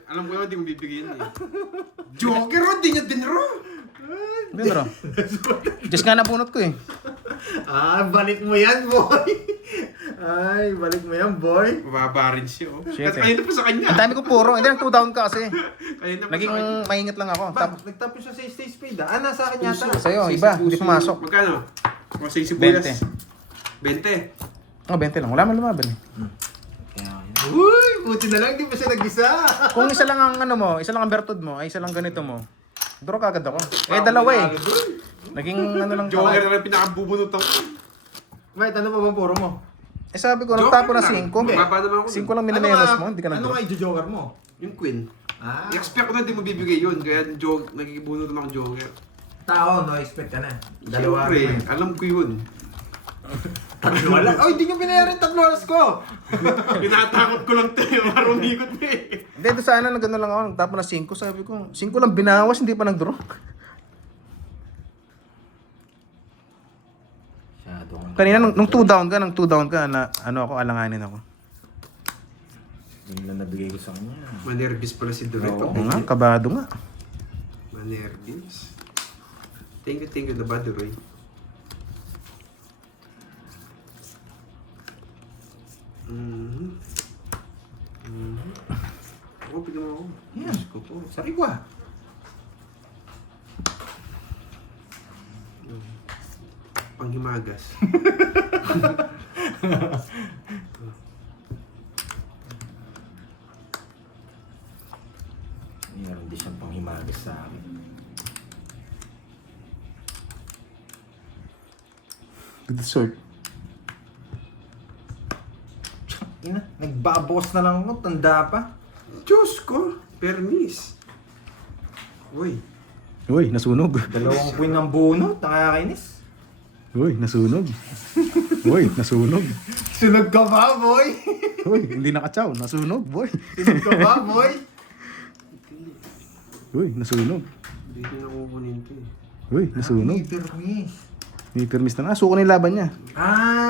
Alam ko naman, hindi mo bibigyan eh. Joker, hindi niya dinro. Hindi draw. Just nga nabunot ko eh. Balik mo yan, boy. Ay, balik mo yan, boy. Mababa rin siya, oh. Shit, Kasi eh. kanina pa sa kanya. Ang dami ko puro. Hindi, nag-2 down ka kasi. Kanina pa Naging sa kanya. maingat lang ako. Nagtapos siya sa stay spade nasa akin yata. Sa'yo, iba. Hindi pumasok. Magkano? Kung sa sibuyas. 20. Oh, 20 lang. Wala man lumaban eh. Uy, buti na lang, di pa siya nag-isa. Kung isa lang ang ano mo, isa lang ang bertud mo, ay isa lang ganito mo. Draw ka agad ako. Eh, dalawa eh. Naging ano lang Joker ako. na lang pinakabubunutan ko. Wait, ano pa bang puro mo? Eh sabi ko, Joker nagtapo na lang. 5. Mababa naman ako. 5 lang minamenos mo, hindi ka Ano nag-draw. nga i-joker mo? Yung queen. Ah, I-expect ko na hindi mo bibigay yun. Kaya nagigibunutan ako Joker. tao, no, expect ka na. Siyempre, alam ko yun. Tatlo lang. Ay, di nyo binayaran 3 oras ko. Pinatakot ko lang tayo. Parang umikot na eh. Hindi, doon sana nagano lang ako, nagtapo na 5. Sabi ko, 5 lang binawas, hindi pa nag-draw. Kanina, nung 2 down ka, na ano ako, alanganin ako. Yun lang nabigay ko sa kanya. Manervis pala si Dorito. Oo nga, kabado nga. Manervis. Thank you, Nabaduroy. Ako, bigyan mo ako. Yan. Diyos ko po. Sarigwa. Panghimagas. Meron din siyang panghimagas sa akin. Good sort. Ina, nagbabos na lang ako, tanda pa. Diyos ko. Permis. Uy. Uy, nasunog. 2 queen ng bunot, nakakainis. Uy, nasunog. Uy, nasunog. Sunog ka ba, boy? Uy, hindi nakatsaw. Nasunog, boy. Sunog ka ba, boy? Uy, nasunog. Hindi ko na kukunin to eh. Uy, nasunog. Permis. May permis na nga. Suko na yung laban niya.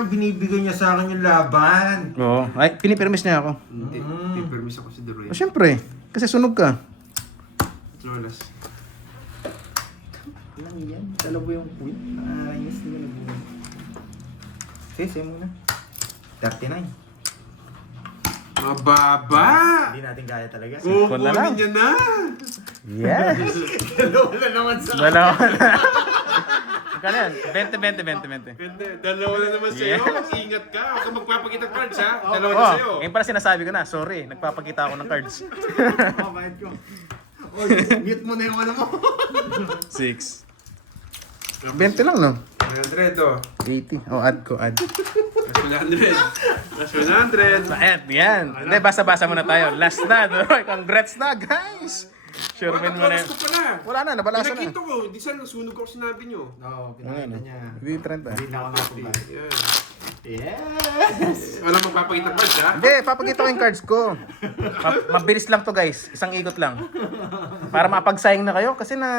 Binibigay niya sa akin yung laban. Oo. Ay, pinipermis niya ako. Hindi. May permis ako si Doroy. O, syempre. Kasi sunog ka. Lolas. Lang yan, dalawa yung queen. Nakakainis nila na bunot. Sige, sige muna. 39. Mababa! Hindi natin kaya talaga. Simple na lang. Kukunin niya na! Yes. Dalawa na naman sa Dalawa na. Magkano yan? 20. Ganda, dalawa na naman sa'yo. Yes. Ingat ka. Huwag kang magpapakita cards ha. Dalawa na Oh, sa'yo. ngayon pala sinasabi ko na. Sorry, nagpapakita ako ng cards. Oh, bakit ko? Oh, mute mo na yung ano mo. 6. 20 lang, no? 100 oh. 80. Oh, add ko, add. Mas 100. Mas 100. Ayan, yan. Hindi, basa-basa muna tayo. Last na, Doroy. Congrats na, guys. Sure win mo na yun. ko pala. Wala na, nabalasa na. Pinakita ko. Di saan nasunog ako sinabi nyo. Oo, pinakita niya. Hindi, 30. Hindi na ako napagay. Yan. Yes! Wala magpapakita cards ha. Hindi, papakita ko yung cards ko. Mabilis lang to, guys. Isang ikot lang. Para mapagsayang na kayo. Kasi na,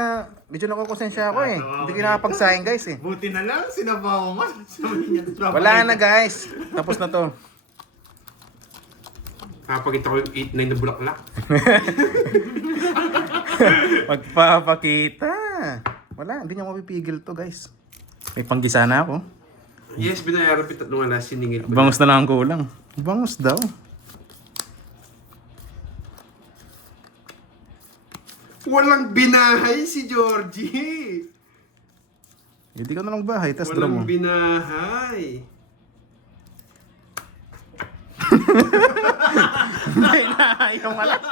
medyo nakukonsensya ako eh. Hindi ko nakapagsayang, guys eh. Buti na lang, sinabaw mo. Sabi niya, Wala na, guys. Tapos na to. Papakita ko yung 8-9 na bulaklak. Magpapakita. Wala, hindi niya mapipigil to, guys. May panggisa na ako. Yes, binayaran pitat nung alas siningil ko. Bangus na lang ang kulang. Bangus daw. Walang binahay si Georgie. Hindi ka na lang bahay, tas draw mo. Walang binahay. Hindi na, ayaw malas.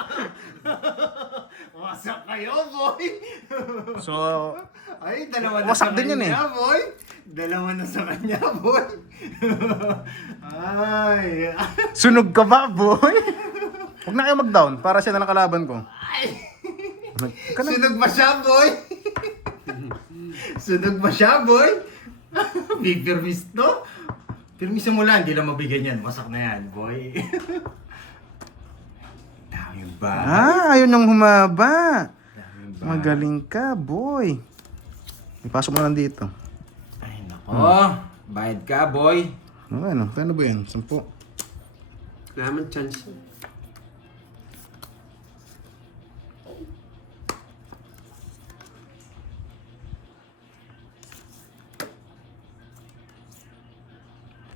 Wasak kayo, boy! So, Ay, dalawa na Wasak sa din yun kanya, boy! Dalawa na sa kanya, boy! Ay! sunog ka ba, boy? Huwag na kayo mag-down para siya na nakalaban ko. Ka na. Sunog ba siya, boy? Sunog ba siya, boy? Pipirmis to? Pirmisan mo lang, hindi lang mabigyan yan. Wasak na yan, boy. Dami ba? Ayaw nang humaba. Dami ba? Magaling ka, boy. Ipasok mo lang dito. Ay, nako. Bayad ka, boy. Ano, kano ba yan? 10. Naman chance.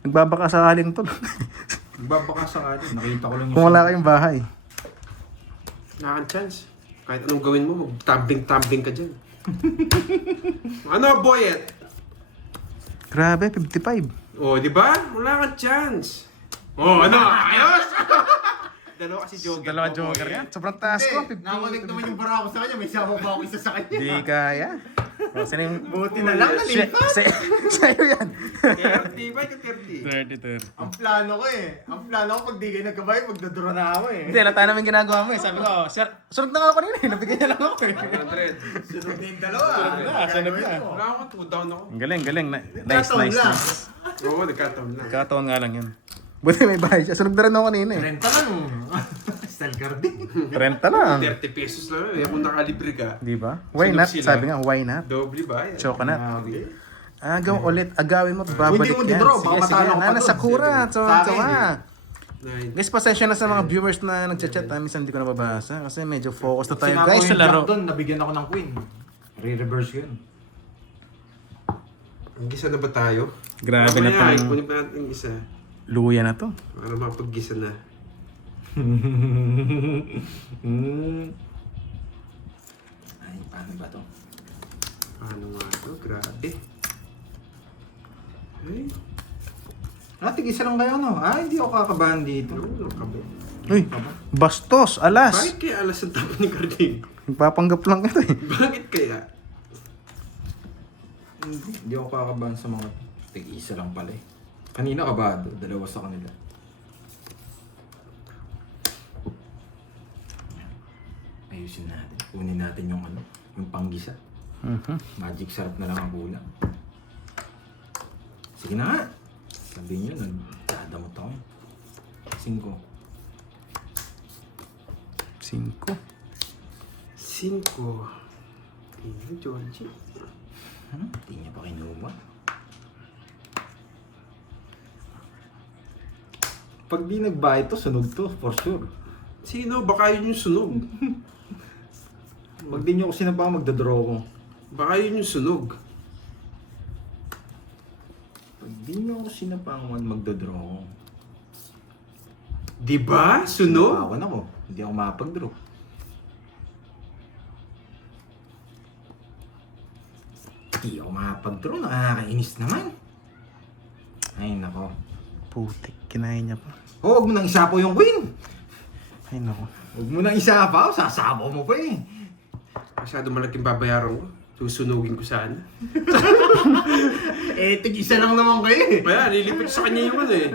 Nagbabaka sakaling to. Magbabaka sakali. Nakita ko lang yung... Kung wala kayong bahay. Wala kang chance. Kahit anong gawin mo, mag-tumbling ka dyan. Ano, Boyet? Grabe, 55. Oh, di ba? Wala kang chance. Oh, ano? Ayos! Dalawa kasi joker. Dalawang joker yan. Sobrang taas ko. Hindi, nakulik naman yung bara ko sa kanya. May sabaw pa ako isa sa kanya. Di kaya. O, sino yung... Buti na lang, nalipat. Sa'yo yan. 30 ba? 30. 30. Ang plano ko eh. Ang plano ko pag di kayo nagkabay, magdodoro na ako eh. Hindi, lata namin ginagawa mo eh. Sabi ko, sir, sunod na nga ako nila eh. Nabigyan niya lang ako eh. 100. Sunod na yung dalawa. sunod na. Wala ako, 2 down ako. Ang galing. Nice, Nagkataon nice, lang. nice. Oo, nagkataon lang. Kataon nga lang yun. Buti may bahay siya. Sunod na rin ako kanina eh. Renta lang. Style card din. 30 lang. 30 pesos lang eh. Kung nakalibre ka, Di ba? Why Sunod not? sila. Sabi nga, why not? doble ba? Chocolate. Okay. Agaw ulit. Agawin mo. Babalik Hindi mo yan. didraw, baka matalo ka pa Nana dun. Sakura. Sa akin, Nine. Guys, pasensya na sa mga viewers na nagchat-chat. Minsan hindi ko nababasa kasi medyo focus na tayo Sinama guys ko sa yung laro. jack doon, nabigyan ako ng queen. Re-reverse yun. Gisa na ba tayo? Grabe na Mamaya, tong ipunin pa natin yung isa. luya na to. Para mapag-gisa na. Ay, paano ba to? Ano nga to? Grabe. Ay, Tig-isa lang kayo, no? Hindi ako kakabahan dito. ano ka ba? Uy, bastos, alas. Bakit kaya alas ang tapon ni Carding? Nagpapanggap lang ito eh. Bakit kaya? Hindi ako kakabahan sa mga tig-isa lang pala eh. Kanina kabado, dalawa sa kanila. Ayusin natin. Kunin natin yung ano, yung panggisa. Magic sarap na lang ang kulang. Sige na nga. Sabi niyo, nagdadamot ako eh. 5. 5. 5. Tingnan, Georgie. Hindi niya pa kinuha. Pag di nagbayad to, sunog to, for sure. Sino? Baka yun yung sunog. Pag di niyo ako sinaba, magdadraw ko. Baka yun yung sunog. Pag di niyo ako sinapangan, magdadraw ko. Diba? Sunog? Awan ako. Hindi ako makapag-draw. Hindi ako makapag-draw. Nakakainis naman. Ay, nako. Putik, kinain niya pa. Huwag mo nang isapaw yung queen. Ay nako. Huwag mo nang isapaw. Sasabaw mo pa eh. Masyado malaking babayaran ko. Susunugin ko sana. Tig-isa lang naman kayo eh. Kaya, nilipit sa kanya yung ano eh.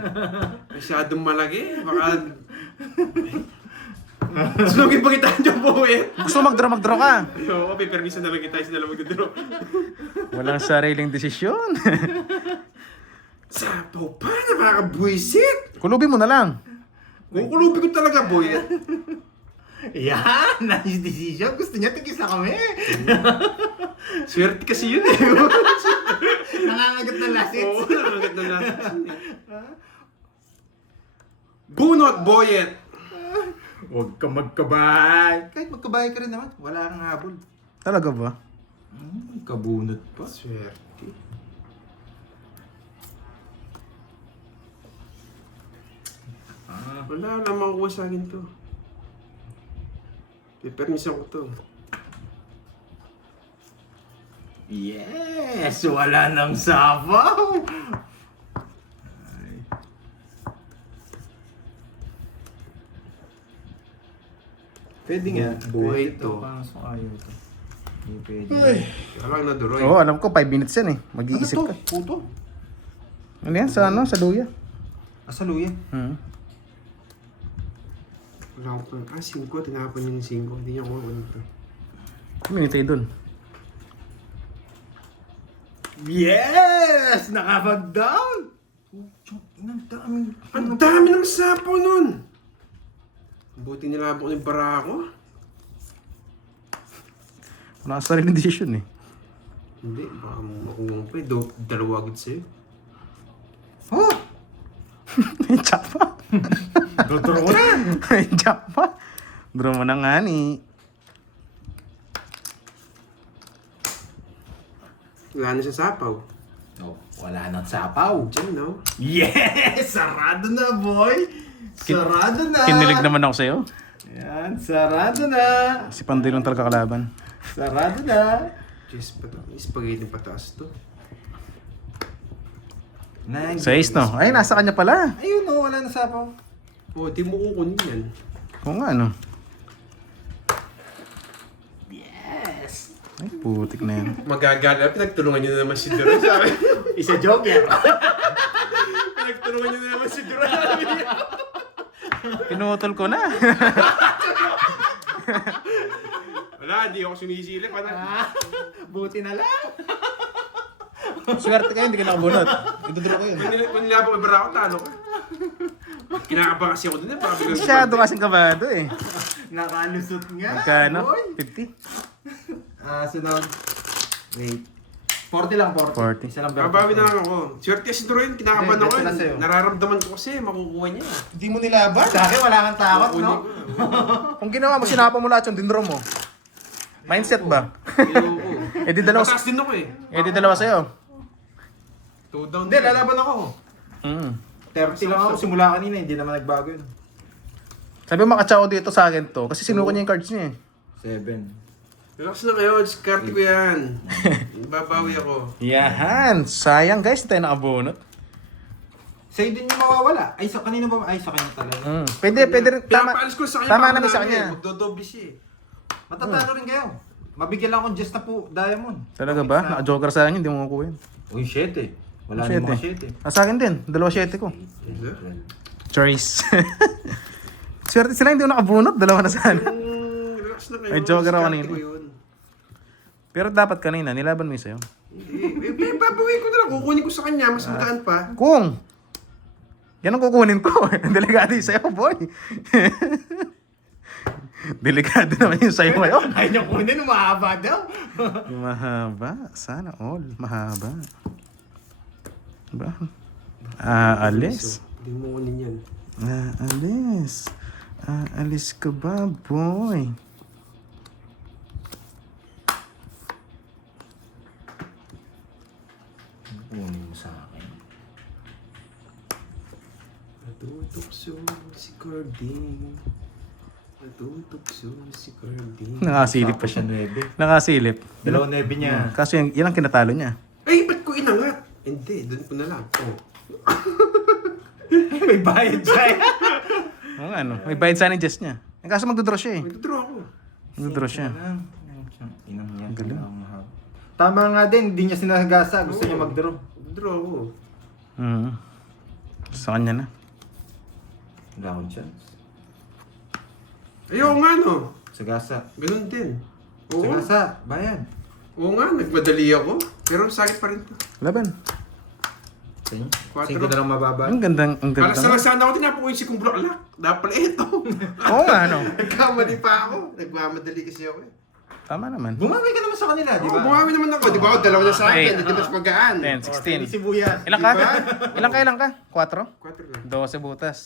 Masyadong malaki. Baka... Sunugin pa kita dyan po eh. Gusto mo mag-draw ka. Oo, may permiso na lang kita. Sila magdodro. Walang sariling desisyon. Sapaw pa, nakakabuisit. Kulubin mo na lang. Kukulubi ko talaga, boy. Yan! Nice decision. Gusto niya tig-isa kami. Swerte kasi yun eh. Nangangagat na lasit. Oo, nakagad na natin. Bunot, boyet. Huwag ka magkabay. Kahit magkabay ka rin naman. Wala kang habol. Talaga ba? Kabunot pa. Swerte. Wala namang kuha sa akin to. Pipermisan ko to. Yes! Wala nang sabaw! Pwede nga. Buhay Pwede to. Kaso ayaw to. Hindi pwede. Alam na Duroy. Oo, alam ko 5 minutes yan eh. Mag-iisip Ano to? ka. Puto. Ano yan? Sa ano? Sa luya. Asaluya. Hmm. Wala ko pa. 5. Tinapon niya yung 5. Hindi niya kuha to. Minitay dun. Yes! Nakapag-down! Ang dami ng sapo nun! Buti nilabok ni Barako. Wala ka sariling decision eh. Hindi, baka makuha pa eh. Dalawa agad sa'yo. Oh! Chop pa. Dodoro ko na! Chop pa. Draw mo na nga ni. Wala na siya sapaw. Oh, wala nang sapaw. Diyan, no? Yes! Sarado na, boy! Sarado na! Kinilig naman ako sa'yo. Yan, sarado na! Si Pandoy lang talaga kalaban. Sarado na! Diyos, spaghetti pataas to. Sa ace no? Ay, nasa kanya pala. Ayun no, wala na sapaw. Oh, di mo kukunin yan. Oo nga no. Yes! Ay, putik na yan. Magagala, pinagtulungan niyo na naman si Duroy. Sabi, Isa joker. pinagtulungan niyo na naman si Duroy. Pinutol ko na. Wala, hindi ako sumisilip. Ano? Buti na lang. Swerte kayo, hindi ka nakabunot. Iduduro ko yun. Kung nilabok ni Barako, talo ka. Kinakaba kasi ako dun eh. Baka biglang- Masyado kasing kabado eh. Nakalusot nga. Magkano? boy. 50? Sunod. Wait. 40 lang, 40. 40. Isa lang Babawi na lang ako. Swerte kasi Duroy, kinakabahan Hindi, ako. beto na sa'yo. Nararamdaman ko kasi, makukuha niya. Hindi mo nilaban. Sa akin, wala kang takot, no? Kung ginawa mo, sinapa mo lahat yung dinro mo. Mindset ba? Ayoko. Eh di dalawa, Mataas din ako eh. dalawa sa'yo. 2 down. Hindi, lalaban ako. 30 Mm. lang ako simula kanina, hindi naman nagbago yun. Sabi mo makatsaw dito sa akin to, kasi sinuko niya yung cards niya eh. 7. Relax na kayo, diskarte ko yan. Babawi ako. Yahan! Sayang guys, hindi tayo nakabunot. Sa'yo din yung mawawala. Ay, sa kanina ba? Ay, sa kanya talaga. Pwede rin. Tama, Pinapaalis ko sa kanya. tama baka namin sa madami. kanya. Magdodoble siya eh. Matatalo rin kayo. Mabigyan lang akong just na po, diamond. Talaga ba? Naka-joker sa akin, hindi mo makukuha yun. Uy, 7. Wala Siyete. namang 7. Sa akin din, 2-7 ko. Choice. Swerte sila, hindi ko nakabunot, dalawa na sana. Relax na kayo. May joker ako diskarte kanina. ko yun. Pero dapat kanina, nilaban mo yung sa'yo. Hindi. Babawi ko na lang. Kukunin ko sa kanya. Mas magaan pa. Kung! Yan ang kukunin ko. Delikado yung sa'yo, boy. Delikado naman yung sa'yo ngayon. Ay, niya kunin, mahaba daw. Mahaba. Sana all. Mahaba. Diba? Aalis. Hindi mo kunin yan. Aalis. Aalis ka ba, boy? Kunin mo sa akin. Natutokso si Carding. Natutokso si Carding. Nakasilip pa siya. 9. Nakasilip. Dalawa 9 niya. Kaso yan ang kinatalo niya. Ay, ba't ko inangat? Hindi, doon ko na lang. Oh. May bayad siya. Oo nga, no? May bayad sana yung Jess niya. Eh, kaso magdodraw siya eh. Magdodraw ako. Magdodraw siya. Inang niya. Galing. Tama nga din, hindi niya sinagasa. Gusto niya mag-draw. Magdodraw ako. Sa kanya na. Wala akong chance. Ayaw nga no. Sagasa. Ganun din. Oo. Sagasa, bayad. Oo nga, nagmadali ako. Pero sakit pa rin to. Laban. Sa inyo? 4. 5 na lang mababa. Ang gandang, ang Para gandang. sana ako tinapukuin si kong bulaklak. Dapat pala ito. Oo nga, no? Nagkamali pa ako. Nagmamadali kasi ako eh. Tama naman. Bumawi ka naman sa kanila, di Oo, ba? bumawi naman ako. Di ba ako dalawa na sa akin. Okay. Hindi mas magaan. 10, 16. Sibuyas. Ilan ka? Diba? Ilan ka? 4? 4 lang. 12 butas.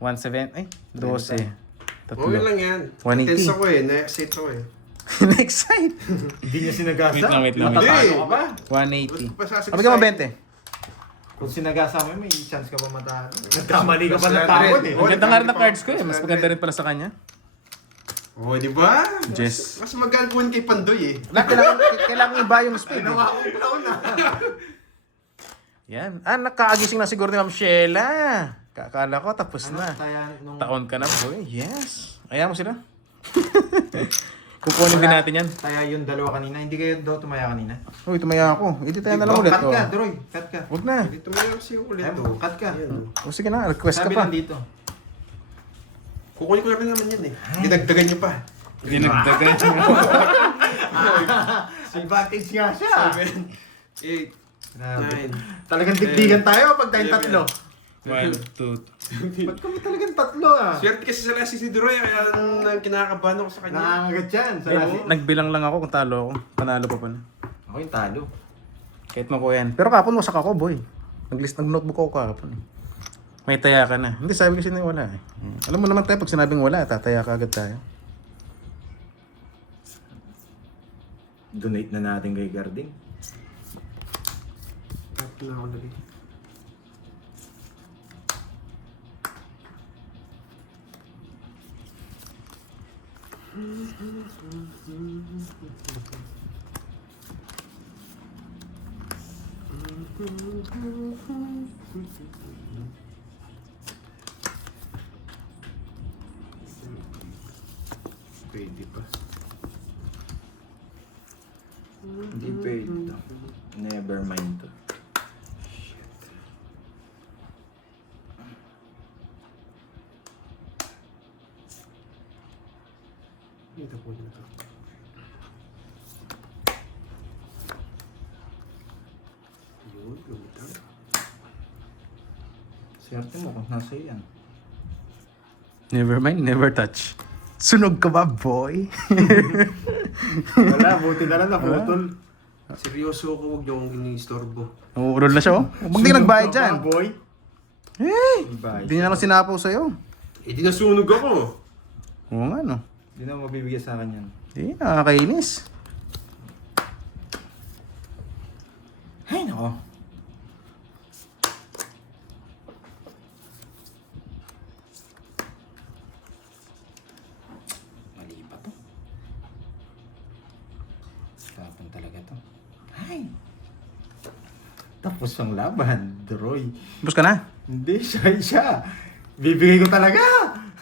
1-7. Ay, 12. Oo, yun lang yan. 180. Tense ako eh. Na-excite ako eh. Next side. Hindi niya sinagasa. Wait lang. Matatalo ka ba? 180. Pasasabi Abigyan mo 20. Kung sinagasa mo, may chance ka pa matalo. Nagkamali ka pa ng tawad eh. Ang ganda nga rin ng cards ko eh. Mas maganda rin pala sa kanya. Oo, di ba? Jess. Mas magaan ko yun kay Pandoy eh. Kailangan iba yung speed. eh. Ginawa kong clown na. Yan. Nakaagising na siguro ni Ma'am Sheila. Kakala ko tapos na. Kaya nung... Taon ka na boy. Yes. Ayaw mo sila. Kukunin din natin yan. Kaya yung dalawa kanina, hindi kayo daw tumaya kanina. Uy, tumaya ako. Hindi tayo na lang ulit. Cut ka, Oh. Droy. Cut ka. Huwag na. Dito mo lang siya ulit. Ayun, Oh. cut ka. Ayan, O oh. sige na, request ka Sabi pa. lang dito. Kukunin ko lang naman yan eh. Dinagdagan niyo pa. Dinagdagan. Advantage nga siya. 7, 8, Grabe. 9. Talagang digdigan tayo pag tayong tatlo. 1, 2, Ba't kami talagang tatlo ah? Swerte kasi sa last si Droy, kaya nang kinakabahan ako sa kanya. Nangangagat yan. Sa Ayun. lasi. Nagbilang lang ako kung talo ako. Panalo pa pala. Ako yung talo. Kahit mo ko yan. Pero kapon wasak ako, boy. Nag-notebook ako kapon eh. May taya ka na. Hindi, sabi kasi na wala eh. Alam mo naman tayo, pag sinabing wala, tataya ka agad tayo. Donate na natin kay Garding. Tapos na ako lagi. Pwede pa. Hindi pwede to. Never mind to. Dito po na to. Yun, lumitaw. Swerte mo kung nasa yan. Never mind, never touch. Sunog ka ba, boy? Wala, buti na lang naputol. Seryoso ko, huwag niyo akong ginistorbo. Umuurol na siya, oh. Huwag di ka nagbayad dyan. Boy. Hey! Bayad. Hindi na lang sinapaw sa'yo. Eh, di nasunog ako. Oo nga, no. Hindi na mabibigay sa akin yan. Hindi, nakakainis. Ay, nako. Mali pa to. Tapon talaga to. Ay! Tapos ang laban, Droy. Bus ka na. Hindi, siya. Bibigay ko talaga!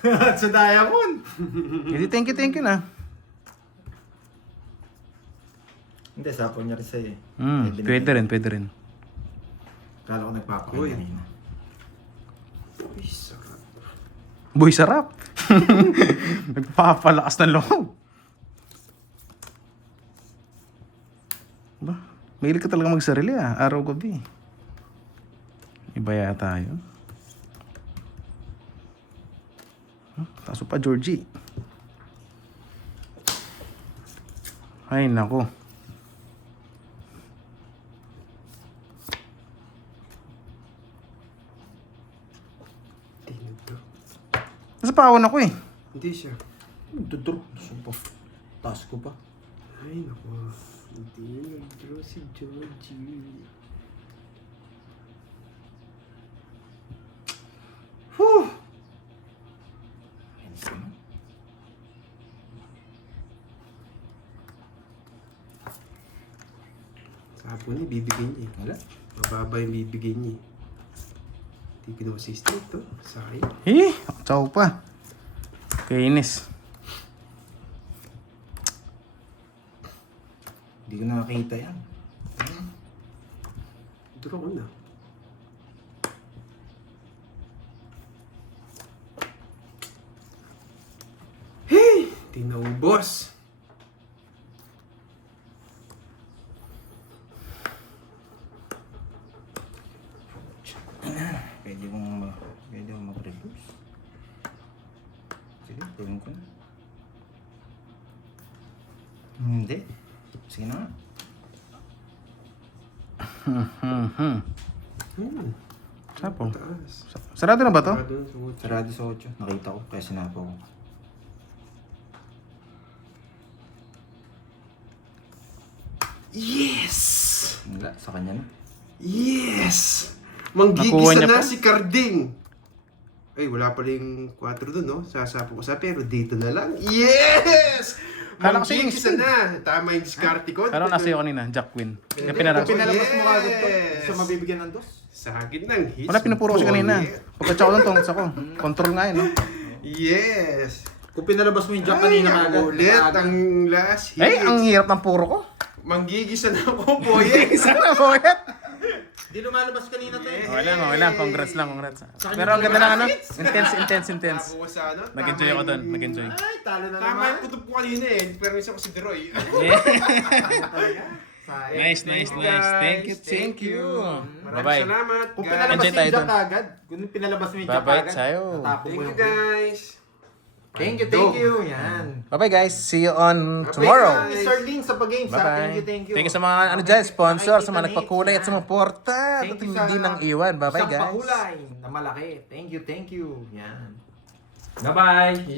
At sa Diamond! Hindi, thank you na. Hindi, sapon niya rin sa'yo eh. Pwede rin. Kala ko Uy. nagpapakain kanina. Uy, sarap. Boy, sarap. Nagpapalakas ng loob. Ba, mahilig ka talaga magsarili ah. Araw-gabi. Iba yata yun. Taso pa, Georgie. Ay, nako. Tinagdo. Nasa pawan ako eh. Hindi siya. Magdodro. Sumpa. Taas ko pa. Ay, naku. Hindi nag-draw si Georgie. Whew! Ayos naman. Sapo niya, bibigyan niya. Wala. Mababa yung bibigyan niya. Hindi kinosist ito. Sayang. Eh, tsaw pa. Kainis. Hindi ko nakakita yan. Draw ko na. Hey! Di naubos. Pwede kong mag-reverse. Sige, gawin ko na. Hindi. Sige na nga. Sapo. Taas. Sarado na ba to? Sarado na sa kotse. Sarado sa 8. Nakita ko, kaya sinapo ko. Yes! Wala, sa kanya na. Yes! Nakuha Manggigisa niya na pa? si Carding. Ay, wala pala yung 4 dun, no? Sasapo ko sa pero dito na lang. Yes! Kala ko siya yung Manggigisa speed. na. Tama yung diskarte ko. Kala ko nasa iyo kanina, Jack Quinn. Kaya Hindi, pinaras. kung Pinalabas mo agad to. Yes! Siya mabibigyan ng 2. Sa akin ng hits. Wala, pinupuro ko siya kanina. Yeah. Pagkatsa ko ng tongs ako. Control nga yun, no? Yes! Kung pinalabas mo yung Jack kanina Ay, kagad. ulit ang last hit. Ay, ang hirap ng puro ko. Manggigisa na ako, boy. Sana mo yan. Di lumalabas kanina to eh. Okay lang. Congrats lang. Pero ang ganda ng ano. Intense. Ako sa ano, Nag-enjoy ako doon. Nag-enjoy. Ay, talo na Tama naman. yung putok ko kanina eh. Pero isa ko si Deroy. Sayang. Nice. Thank you. Maraming Bye-bye. salamat, Kung guys. pinalabas Enjoy mo tayo yung Jack dun. agad. Kung pinalabas mo yung Jack Bye-bye agad. sa'yo. Natapon Thank mo you, yung guys. Thank you. Yan. Bye-bye guys. See you on tomorrow. Thank you, Sir Dean, sa pag-games. Bye-bye. Thank you. Thank you sa mga ano dyan, sponsor, sa mga Nakikita nagpakulay at ni- sumuporta. Thank At you hindi sa nang iwan. Bye-bye isang guys. pakulay na malaki. Thank you. Yan. Bye-bye!